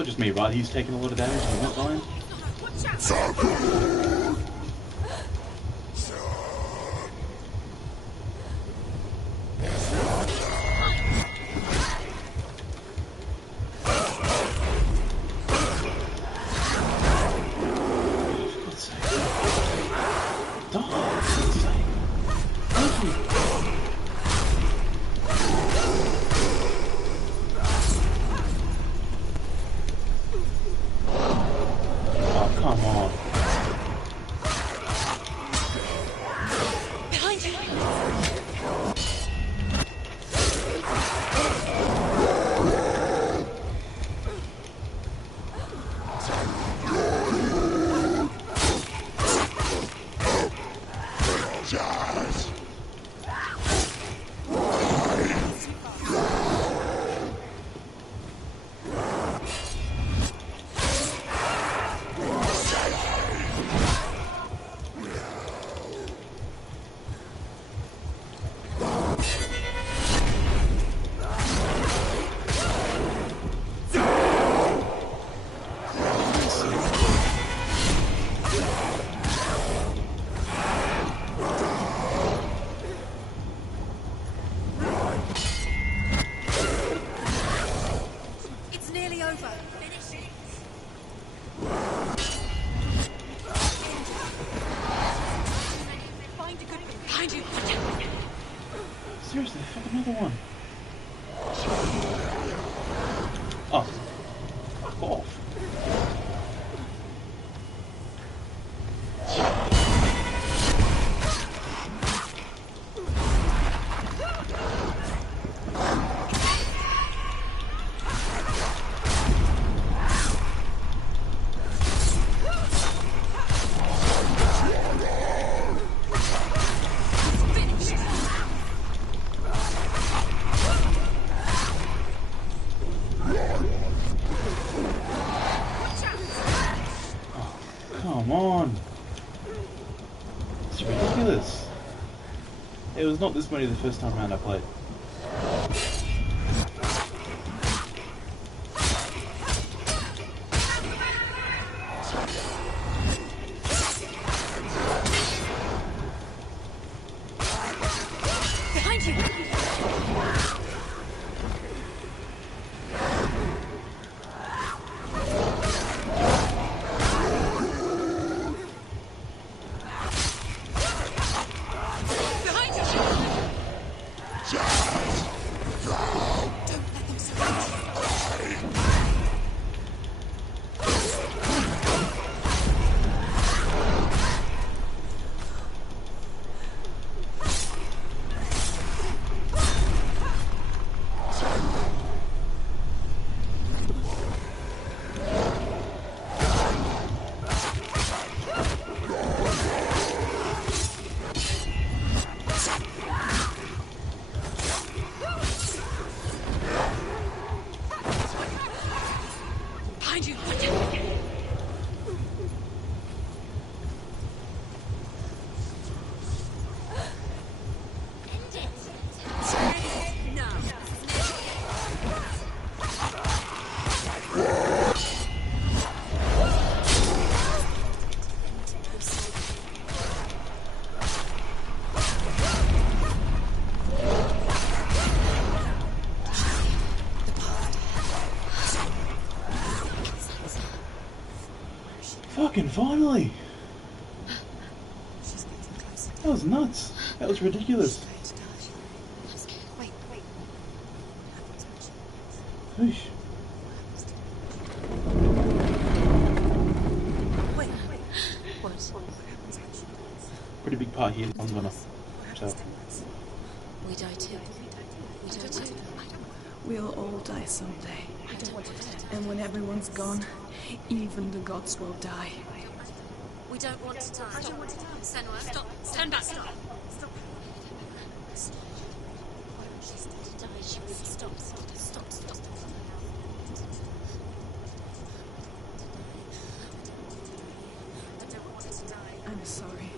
not just me, right? He's taking a lot of damage. He's not dying. Seriously, fuck another one. Oh. Fuck off. Come on! It's ridiculous. It was not this many the first time around I played. Behind you! Fucking finally! That was nuts. That was ridiculous. Wait. Oosh. What? Pretty big part here. I'm gonna. So. We die too. We'll all die someday. And when everyone's gone, even the gods will die. We don't want to die. Senuas, stop. Turn back. Stop. She's to die. She will stop. I don't want her to die. I'm sorry.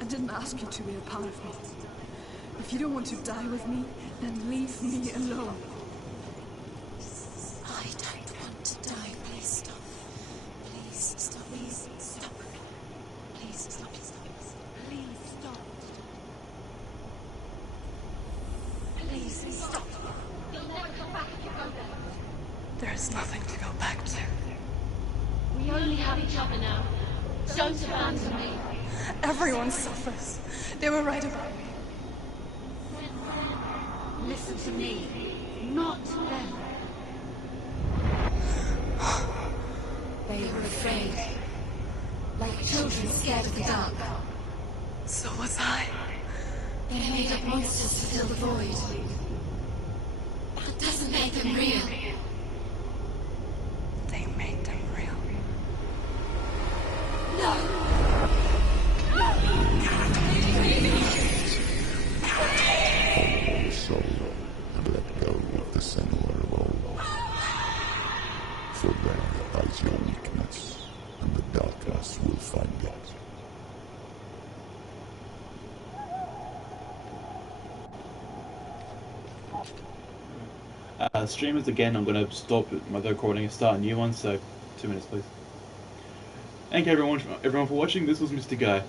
I didn't ask you to be a part of me. If you don't want to die with me, then leave me alone. I don't want to die. Please stop. Please stop. You'll never come back if you go there. There is nothing to go back to. We only have each other now. Don't abandon me. Everyone suffers. They were right about me. Listen to me, not them. They were afraid. Like children scared of the dark. So was I. They made up monsters to fill the void. That doesn't make them real. They made them real. No! Follow your soul and let go of the Senua of old. For there lies your weakness, and the darkness will find it. Streamers, again, I'm going to stop my recording and start a new one, so 2 minutes, please. Thank you, everyone for watching. This was MysticEye.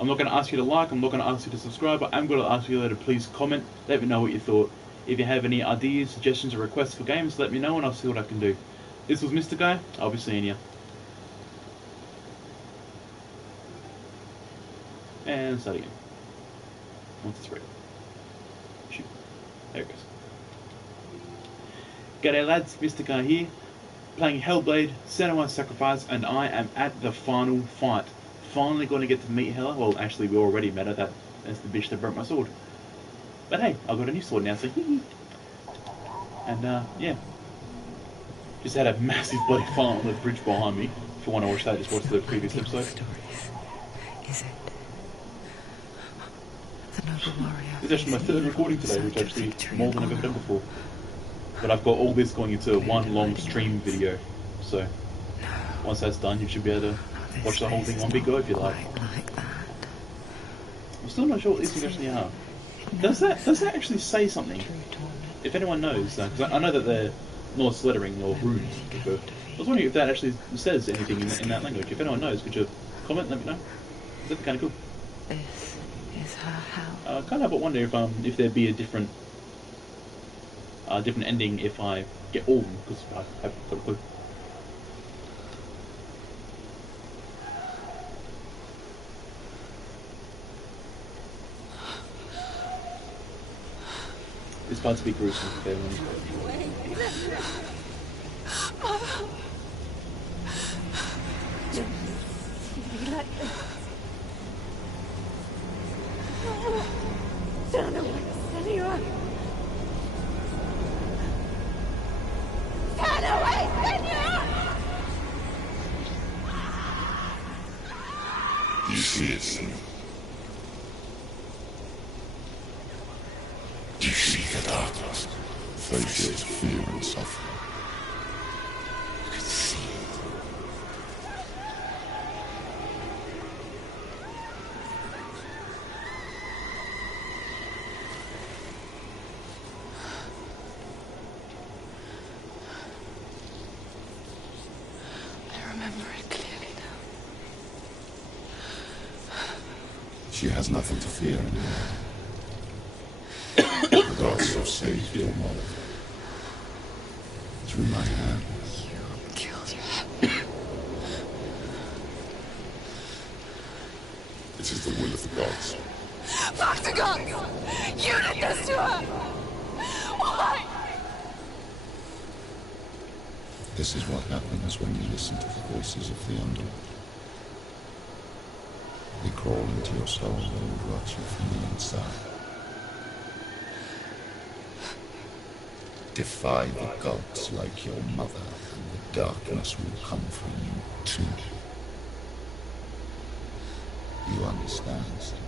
I'm not going to ask you to like, I'm not going to ask you to subscribe, but I'm going to ask you to please comment, let me know what you thought. If you have any ideas, suggestions, or requests for games, let me know and I'll see what I can do. This was MysticEye. I'll be seeing you. And start again. Once it's ready. Shoot. There it goes. G'day lads, MysticEye here, playing Hellblade, Senuas Sacrifice, and I am at the final fight. Finally going to get to meet Hella. Well, actually, we already met her. That's the bitch that broke my sword. But hey, I've got a new sword now, so hee. And yeah. Just had a massive bloody fight on the bridge behind me. If you want to watch that, just watch the previous episode. Is it? The noble warrior. It's actually my third recording today, which actually more than I've ever done before. But I've got all this going into one long stream video, so once that's done, you should be able to watch the whole thing one big go if you like. I'm still not sure what these things actually are. Does that actually say something? If anyone knows, because I know that they're Norse lettering or runes. But I was wondering if that actually says anything in that language. If anyone knows, could you comment? Let me know. That'd be kind of cool. This is her house. I kind of wonder if there'd be a different ending if I get all of them, because I haven't got a clue. It's about to be gruesome for everyone. You see it, Senua? You see the darkness, face its fear and suffering. You can see it. I remember it clearly now. She has nothing to fear anymore. The gods have saved your mother. Through my hand. You killed her. It is the will of the gods. Fuck the gods! You did this to her! Why? This is what happens when you listen to the voices of the underworld. They crawl into your soul and rot you from the inside. Defy the gods like your mother, and the darkness will come for you too. You understand, Senua?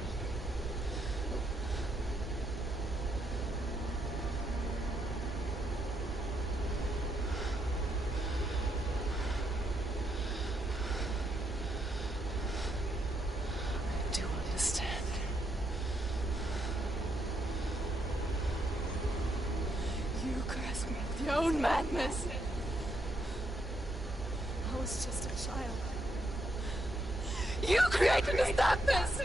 I do understand. You cursed me with your own madness. I was just a child. You created this darkness!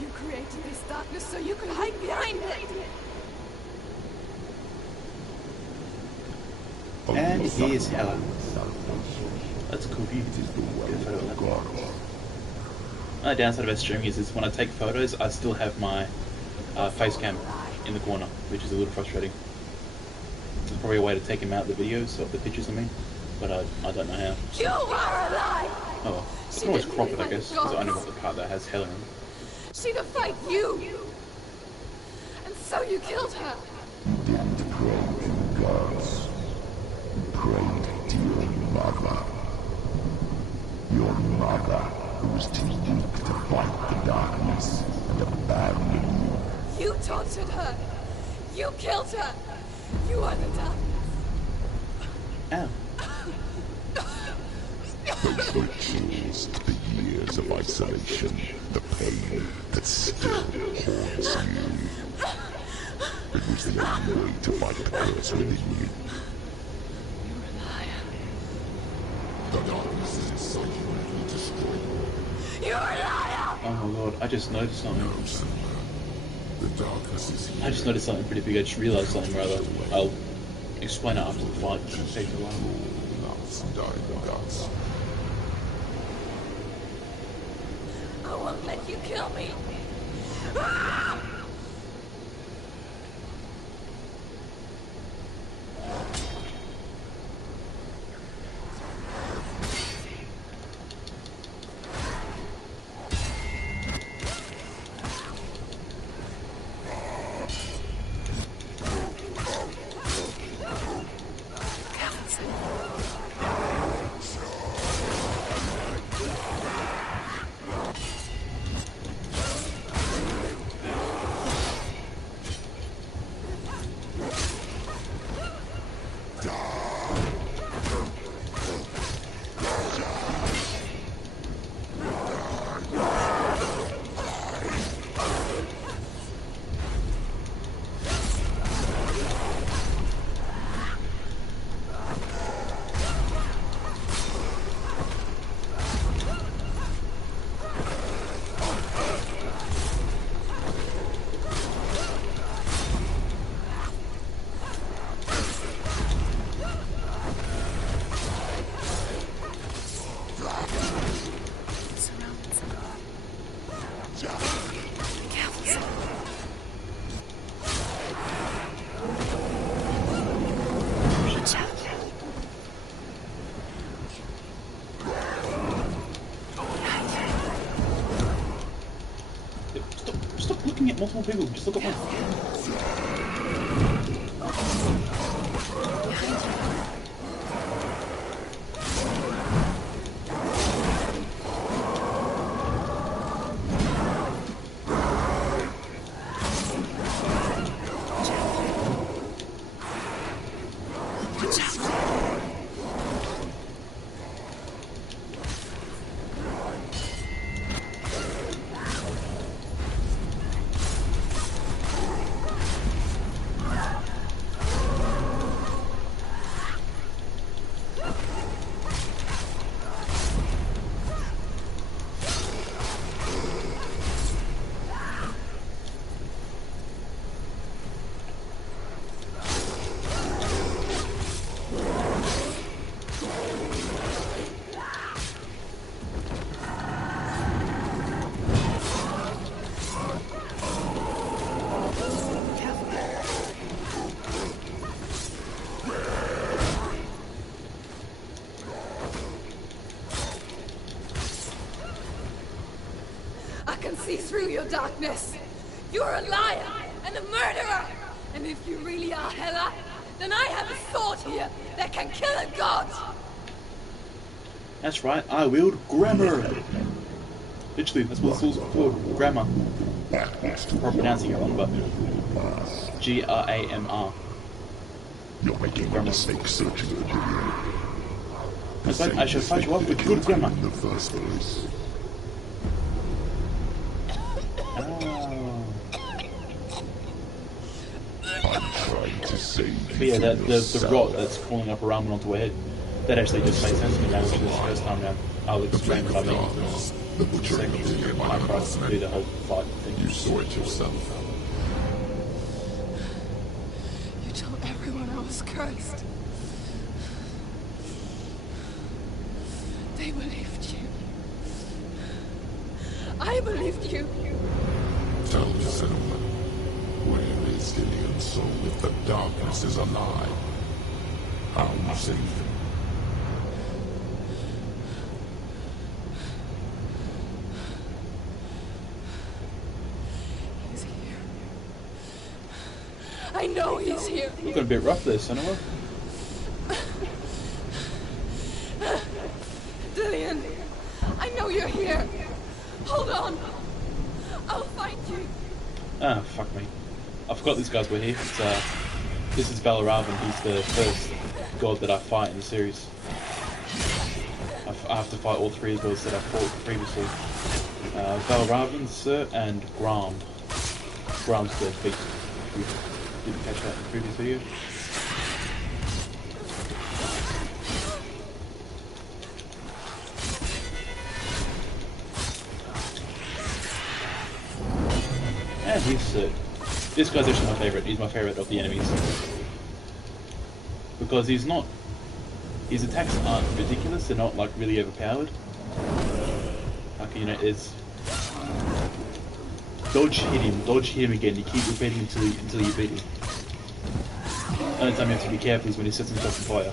You created this darkness so you could hide behind it! And here's Hella. That's a cool view. Get a photo of that. Another downside about streaming is when I take photos, I still have my face cam in the corner, which is a little frustrating. There's probably a way to take him out of the videos, or the pictures I mean, but I don't know how. You are alive! Oh, I can always crop it, I guess, because I only want the part that has Hella in it. She defied you! And so you killed her! You didn't pray to the gods. You prayed to your mother. Your mother, who was too weak to fight the darkness and abandoned you. You tortured her! You killed her! You are the darkness! Ow. Those were chills to the years of isolation, the pain that still haunts you. It was the only way to fight the curse within you. You're a liar. The darkness is inside you and will destroy you. You're a liar! Oh my god, I just noticed something. The darkness is here. I just noticed something pretty big. I just realised something rather. I'll explain it after the fight. It takes a while. Nuts, dying guts. I won't let you kill me! Ah! Stop looking at multiple people. Just look at one. See through your darkness. You're a liar and a murderer. And if you really are Hela, then I have a sword here that can kill a god. That's right, I wield grammar. Literally, that's what the sword's called, grammar. I'm pronouncing it wrong, but G-R-A-M-R. You're making a mistake searching for you. That's right, I shall fight you off with good grammar. In the first place. I'm trying to save you. But yeah, the rot that's crawling up her arm and onto her head. That actually just made sense to me now, which is the first time round. I'll explain what I mean in a second. I tried to do the whole fight thing. You saw it yourself. You told everyone I was cursed. They believed you. I believed you. Tell me, Senua, where is Dillian's soul if the darkness is alive? How will you save him? He's here. I know he's here. Looking a bit rough there, Senuas. Dillian, I know you're here. Hold on. I'll find you. Ah, fuck me. I forgot these guys were here. This is Valaravan. He's the first god that I fight in the series. I have to fight all three of those that I fought previously. Valaravan, Sir, and Gram. Gram's the big... You didn't catch that in the previous video. And he's Sir. This guy's actually my favourite. He's my favourite of the enemies. Because he's not... His attacks aren't ridiculous, they're not like really overpowered. Like, you know, it's... Dodge, hit him again. You keep repeating until you beat him. Only time you have to be careful is when he sets himself on fire.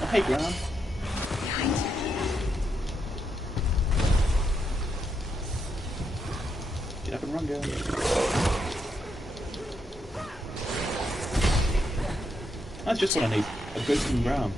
Oh, hey, Graham. Get up and run, girl. That's just what I need. A good from Graham.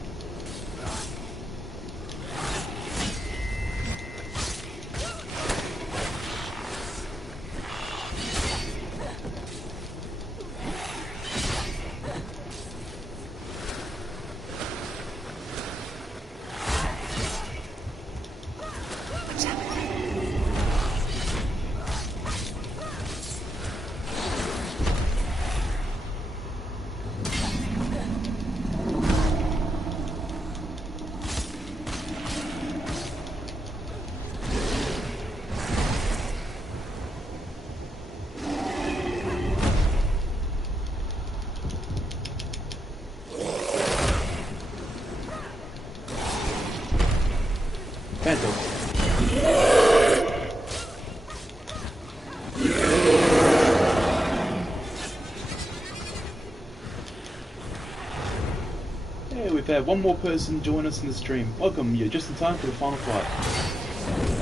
Yeah, we've had one more person join us in the stream. Welcome, you're just in time for the final fight.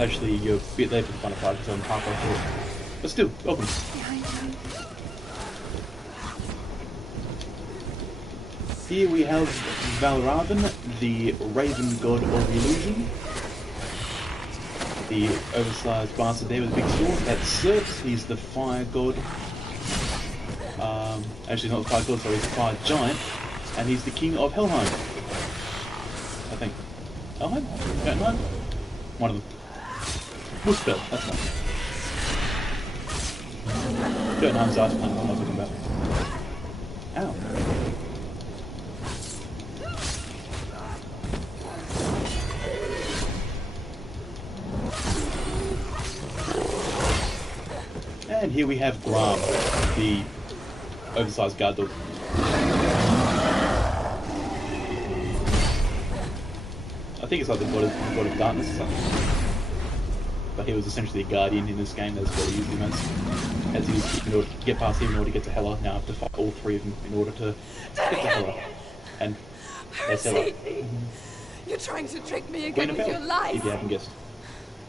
Actually, you're a bit late for the final fight because I'm halfway through. But still, welcome. Here we have Valaravan, the Raven God of Illusion. The oversized bastard there with a big sword. That's Surt, he's the Fire God. Actually not the Fire God, sorry, he's the Fire Giant. And he's the King of Helheim. I think. Helheim? Jotunheim? One of them. Muspel, that's one. Jotunheim's ice planet, what am I talking about? Ow. And here we have Gram, the oversized guard dog. I think it's like the god of darkness or something. But he was essentially a guardian in this game, that's what he used him as he was in order to get past him in order to get to Hela. Now I have to fight all three of them in order to get to Hela. And that's Hela. You're trying to trick me Queen again of with Hell, your lies. if you haven't guessed.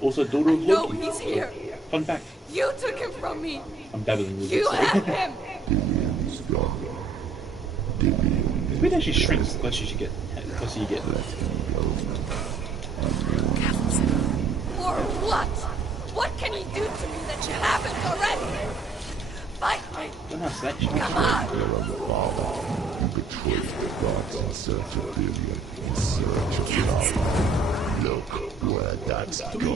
Also daughter of No, Loki. he's here. Fun fact. You took him from me. I'm babbling with You have him. Dillian's gone. Dillian It actually shrinks the closer you get. The closer you get. For what? What can he do to me that you haven't already? Fight me. Don't ask that shit. Come on. You betrayed the gods in search of Dillian, in search of love. Look where that's got you.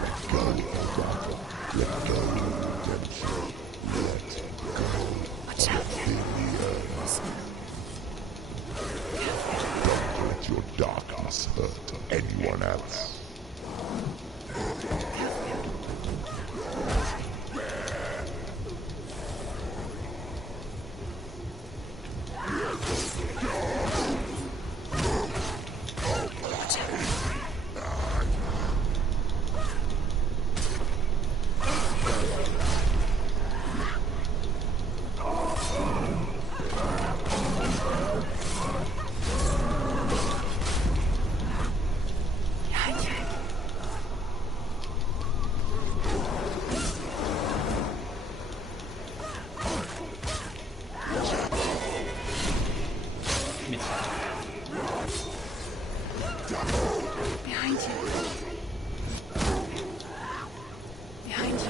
Let go of that. Let go of redemption. Watch out. Don't let your darkness hurt anyone else. Behind you. Behind you.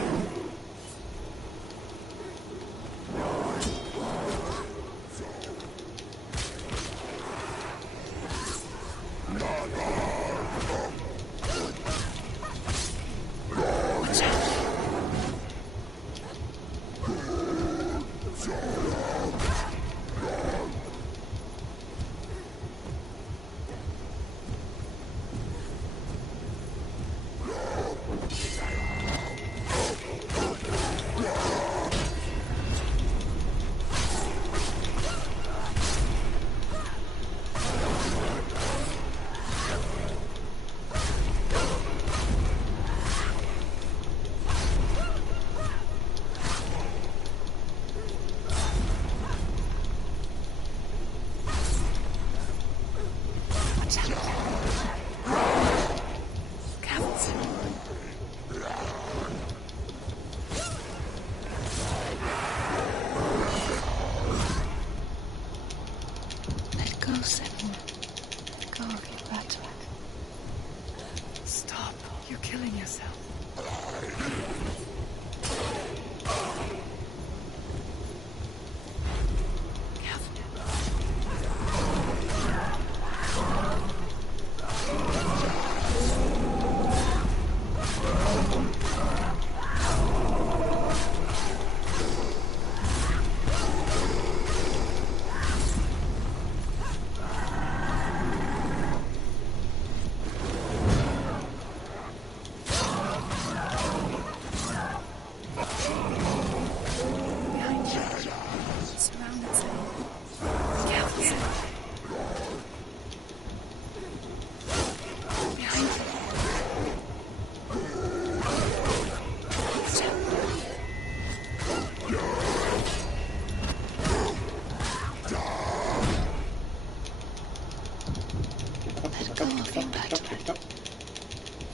Watch out. Let go, Seven. Let go of your battle. Stop. You're killing yourself.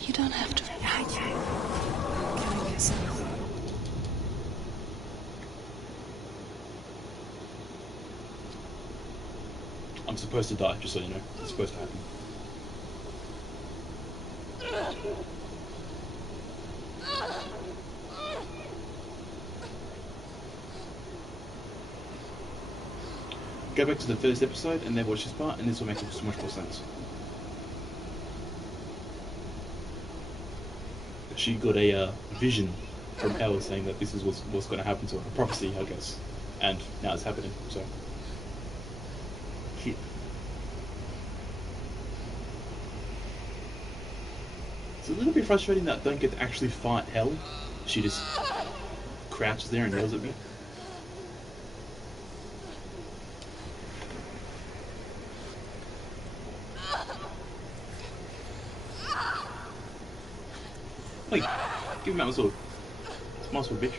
You don't have to behind you. Killing yourself. I'm supposed to die, just so you know. It's supposed to happen. Go back to the first episode and then watch this part, and this will make so much more sense. She got a vision from hell saying that this is what's going to happen to her. A prophecy, I guess. And now it's happening, so. Shit. It's a little bit frustrating that I don't get to actually fight hell. She just crouches there and yells at me. Wait, give me my sword. It's my sword, bitch.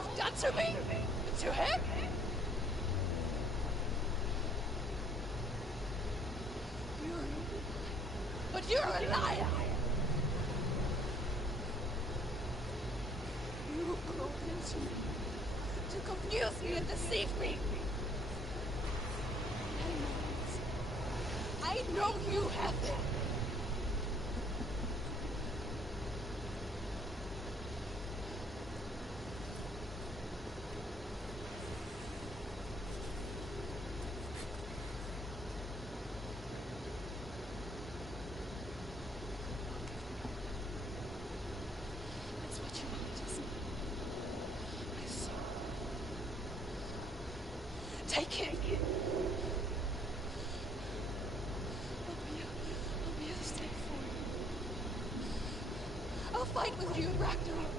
you've done to me? To him? You're a liar! You brought him to me to confuse me and deceive me. I know you have it. Take it. I'll be a step for you. I'll fight with you, Ragnarok.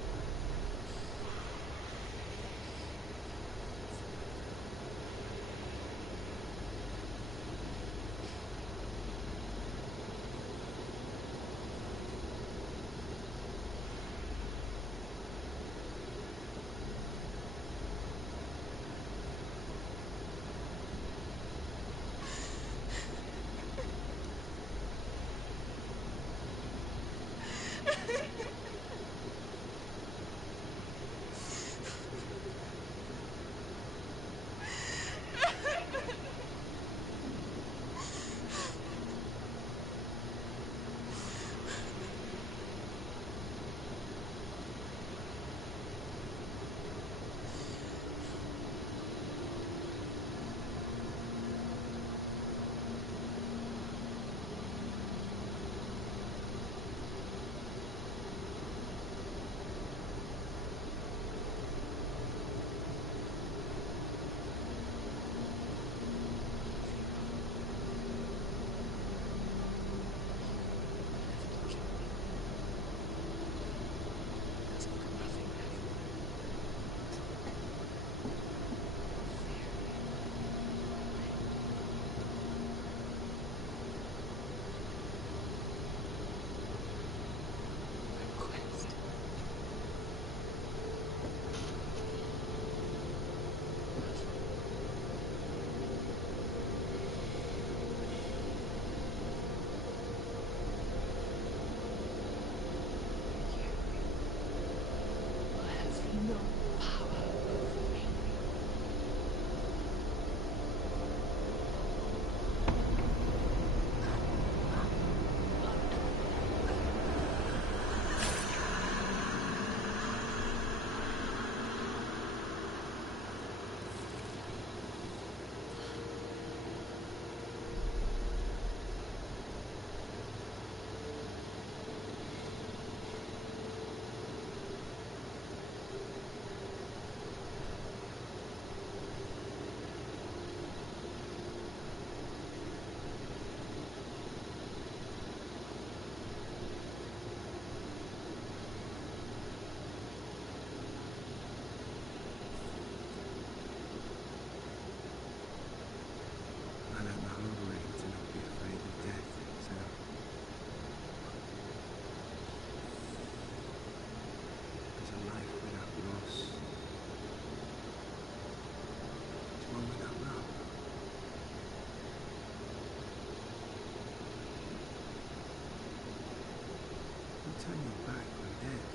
turn your back on death,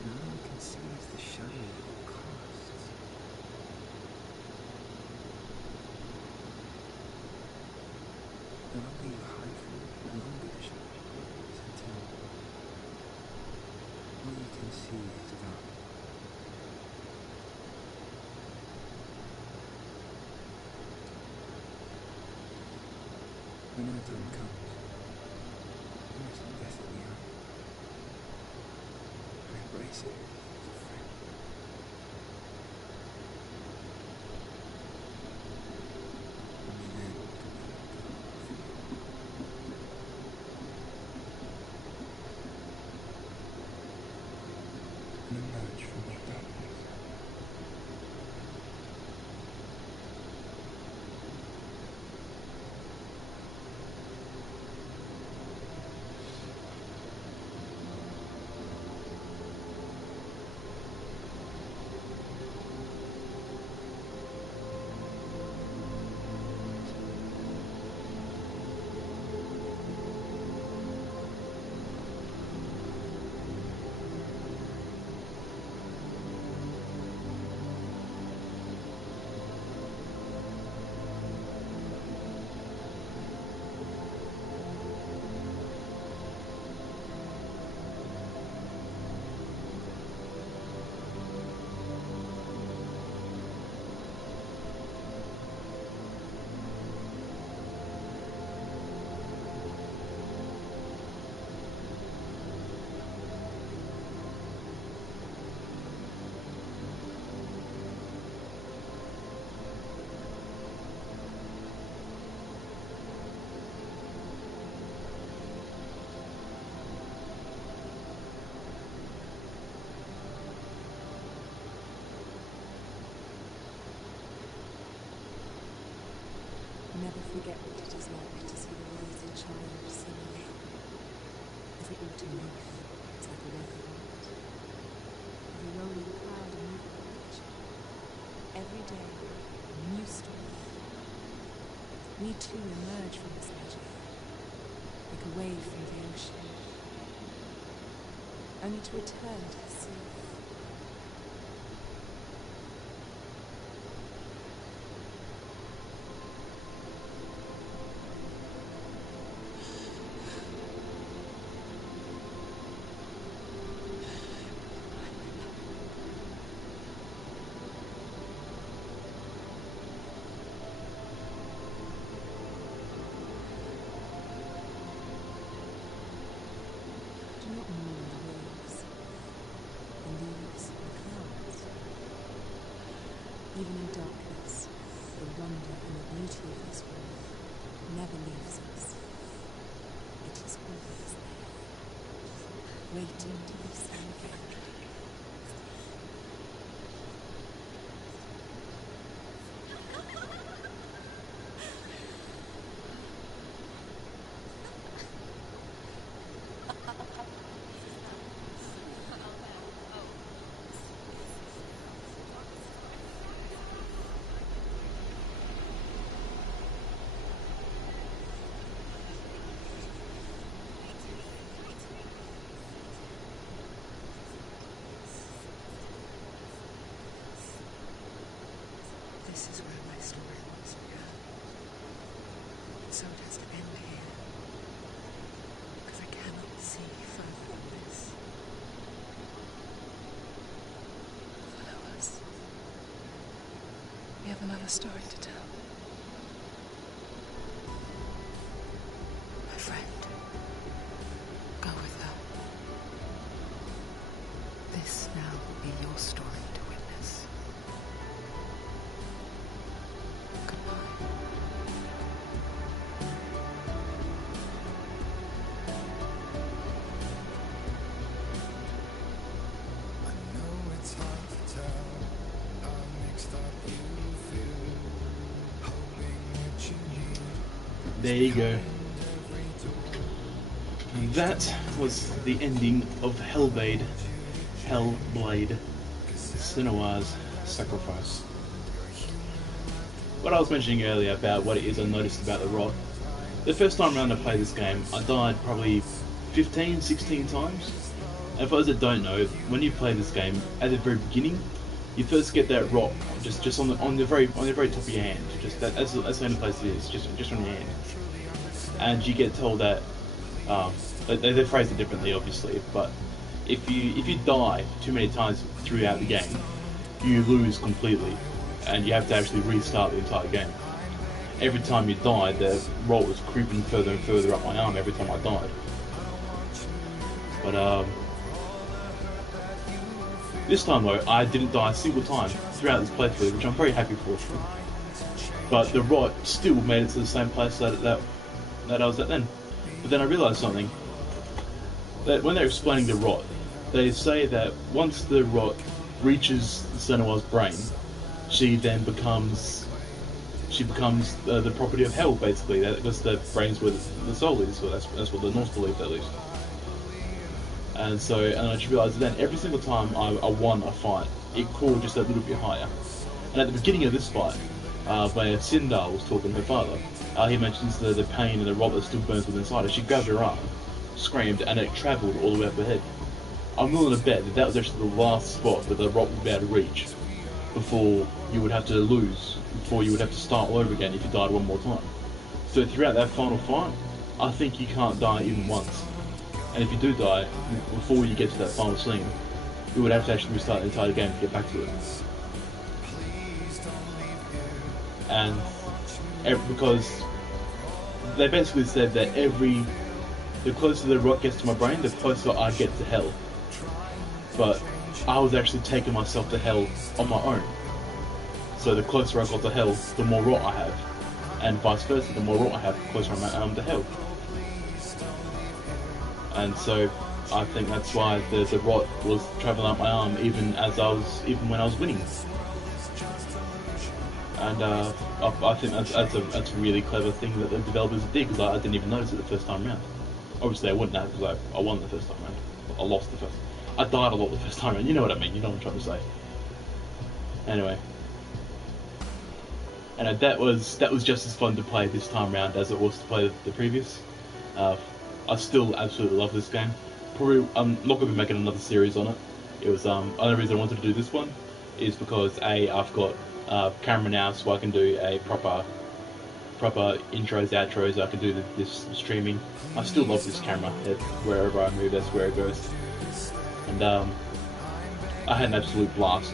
and all you can see is the shadow it casts. The longer you hide from it, the longer the shadow grows until all you can see is dark. When our time comes, we must look death in the eye and embrace it as a friend. Only then can we let go of fear and emerge from that darkness. never forget what it is like to see the rosy child sing. Every autumn leaf is like a work of art. Every rolling cloud a moving picture. Every day a new story. We too emerge from this magic, like a wave from the ocean, only to return to the sea. Do not mourn the waves, the leaves, the clouds. Even in darkness, the wonder and the beauty of this world never leaves us. It is always there, waiting to be seen again. This is where my story once began. So it has to end here. Because I cannot see further than this. Senuas, we have another story to tell. My friend, go with her. This now will be your story to witness. Goodbye. I know it's hard to tell how mixed up you feel, hoping what you need. There you go. And that was the ending of Hellblade, Senua's Sacrifice. What I was mentioning earlier about what it is I noticed about the rot. The first time around I played this game, I died probably 15, 16 times. And for those that don't know, when you play this game, at the very beginning, you first get that rot just on the very top of your hand. Just that's the only place it is, just on your hand. And you get told that they phrase it differently, obviously, but if you die too many times throughout the game, you lose completely, and you have to actually restart the entire game. Every time you died, the rot was creeping further and further up my arm every time I died. But this time though, I didn't die a single time throughout this playthrough, which I'm very happy for. But the rot still made it to the same place that I was at then. But then I realised something. That when they're explaining the rot, they say that once the rot reaches Senua's brain, she then becomes the property of hell, basically. Because the brain's where the soul is, so that's what the Norse believed, at least. And I just realised then every single time I won a fight, it crawled just a little bit higher. And at the beginning of this fight, where Sindar was talking to her father, he mentions the pain and the rot that still burns within inside her. She grabbed her arm, screamed, and it travelled all the way up her head. I'm willing to bet that was actually the last spot that the rot would be able to reach before you would have to lose, before you would have to start all over again if you died one more time. So throughout that final fight, I think you can't die even once. And if you do die, before you get to that final scene, you would have to actually restart the entire game to get back to it. And because they basically said that the closer the rot gets to my brain, the closer I get to hell. But I was actually taking myself to hell on my own. So the closer I got to hell, the more rot I have. And vice versa, the more rot I have, the closer I am to hell. And so I think that's why the rot was travelling up my arm even when I was winning. And I think that's a really clever thing that the developers did, because I didn't even notice it the first time round. Obviously I wouldn't have, because I won the first time round. I lost the first. I died a lot the first time round. You know what I mean? You know what I'm trying to say. Anyway. And that was just as fun to play this time round as it was to play the previous. I still absolutely love this game. Probably I'm not going to be making another series on it. It was only reason I wanted to do this one is because I've got camera now, so I can do a proper intros, outros. I can do this streaming. I still love this camera. Wherever I move, that's where it goes. And I had an absolute blast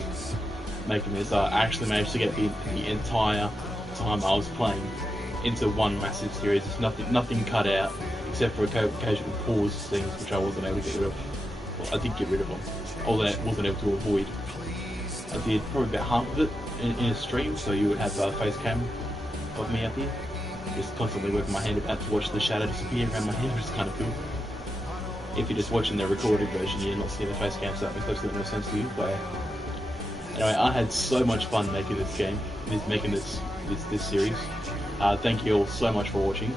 making this. I actually managed to get the entire time I was playing into one massive series. There's nothing cut out except for occasional pause things, which I wasn't able to get rid of. Well, I did get rid of them, although I wasn't able to avoid. I did probably about half of it in a stream, so you would have a face cam of me up here, just constantly working my hand about to watch the shadow disappear around my head, which is kind of cool. If you're just watching the recorded version, you're not seeing the face cam, so that makes absolutely no sense to you. But anyway, I had so much fun making this game, making this series. Thank you all so much for watching.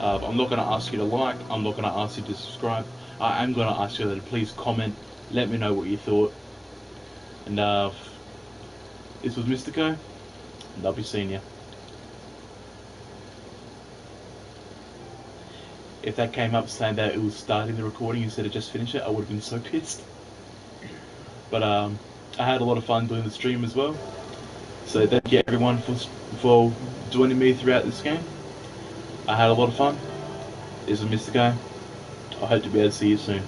I'm not going to ask you to like, I'm not going to ask you to subscribe. I am going to ask you to please comment, let me know what you thought. And this was MysticEye, and I'll be seeing you. If that came up saying that it was starting the recording instead of just finish it, I would have been so pissed. But I had a lot of fun doing the stream as well. So thank you everyone for joining me throughout this game. I had a lot of fun. This is MysticEye. I hope to be able to see you soon.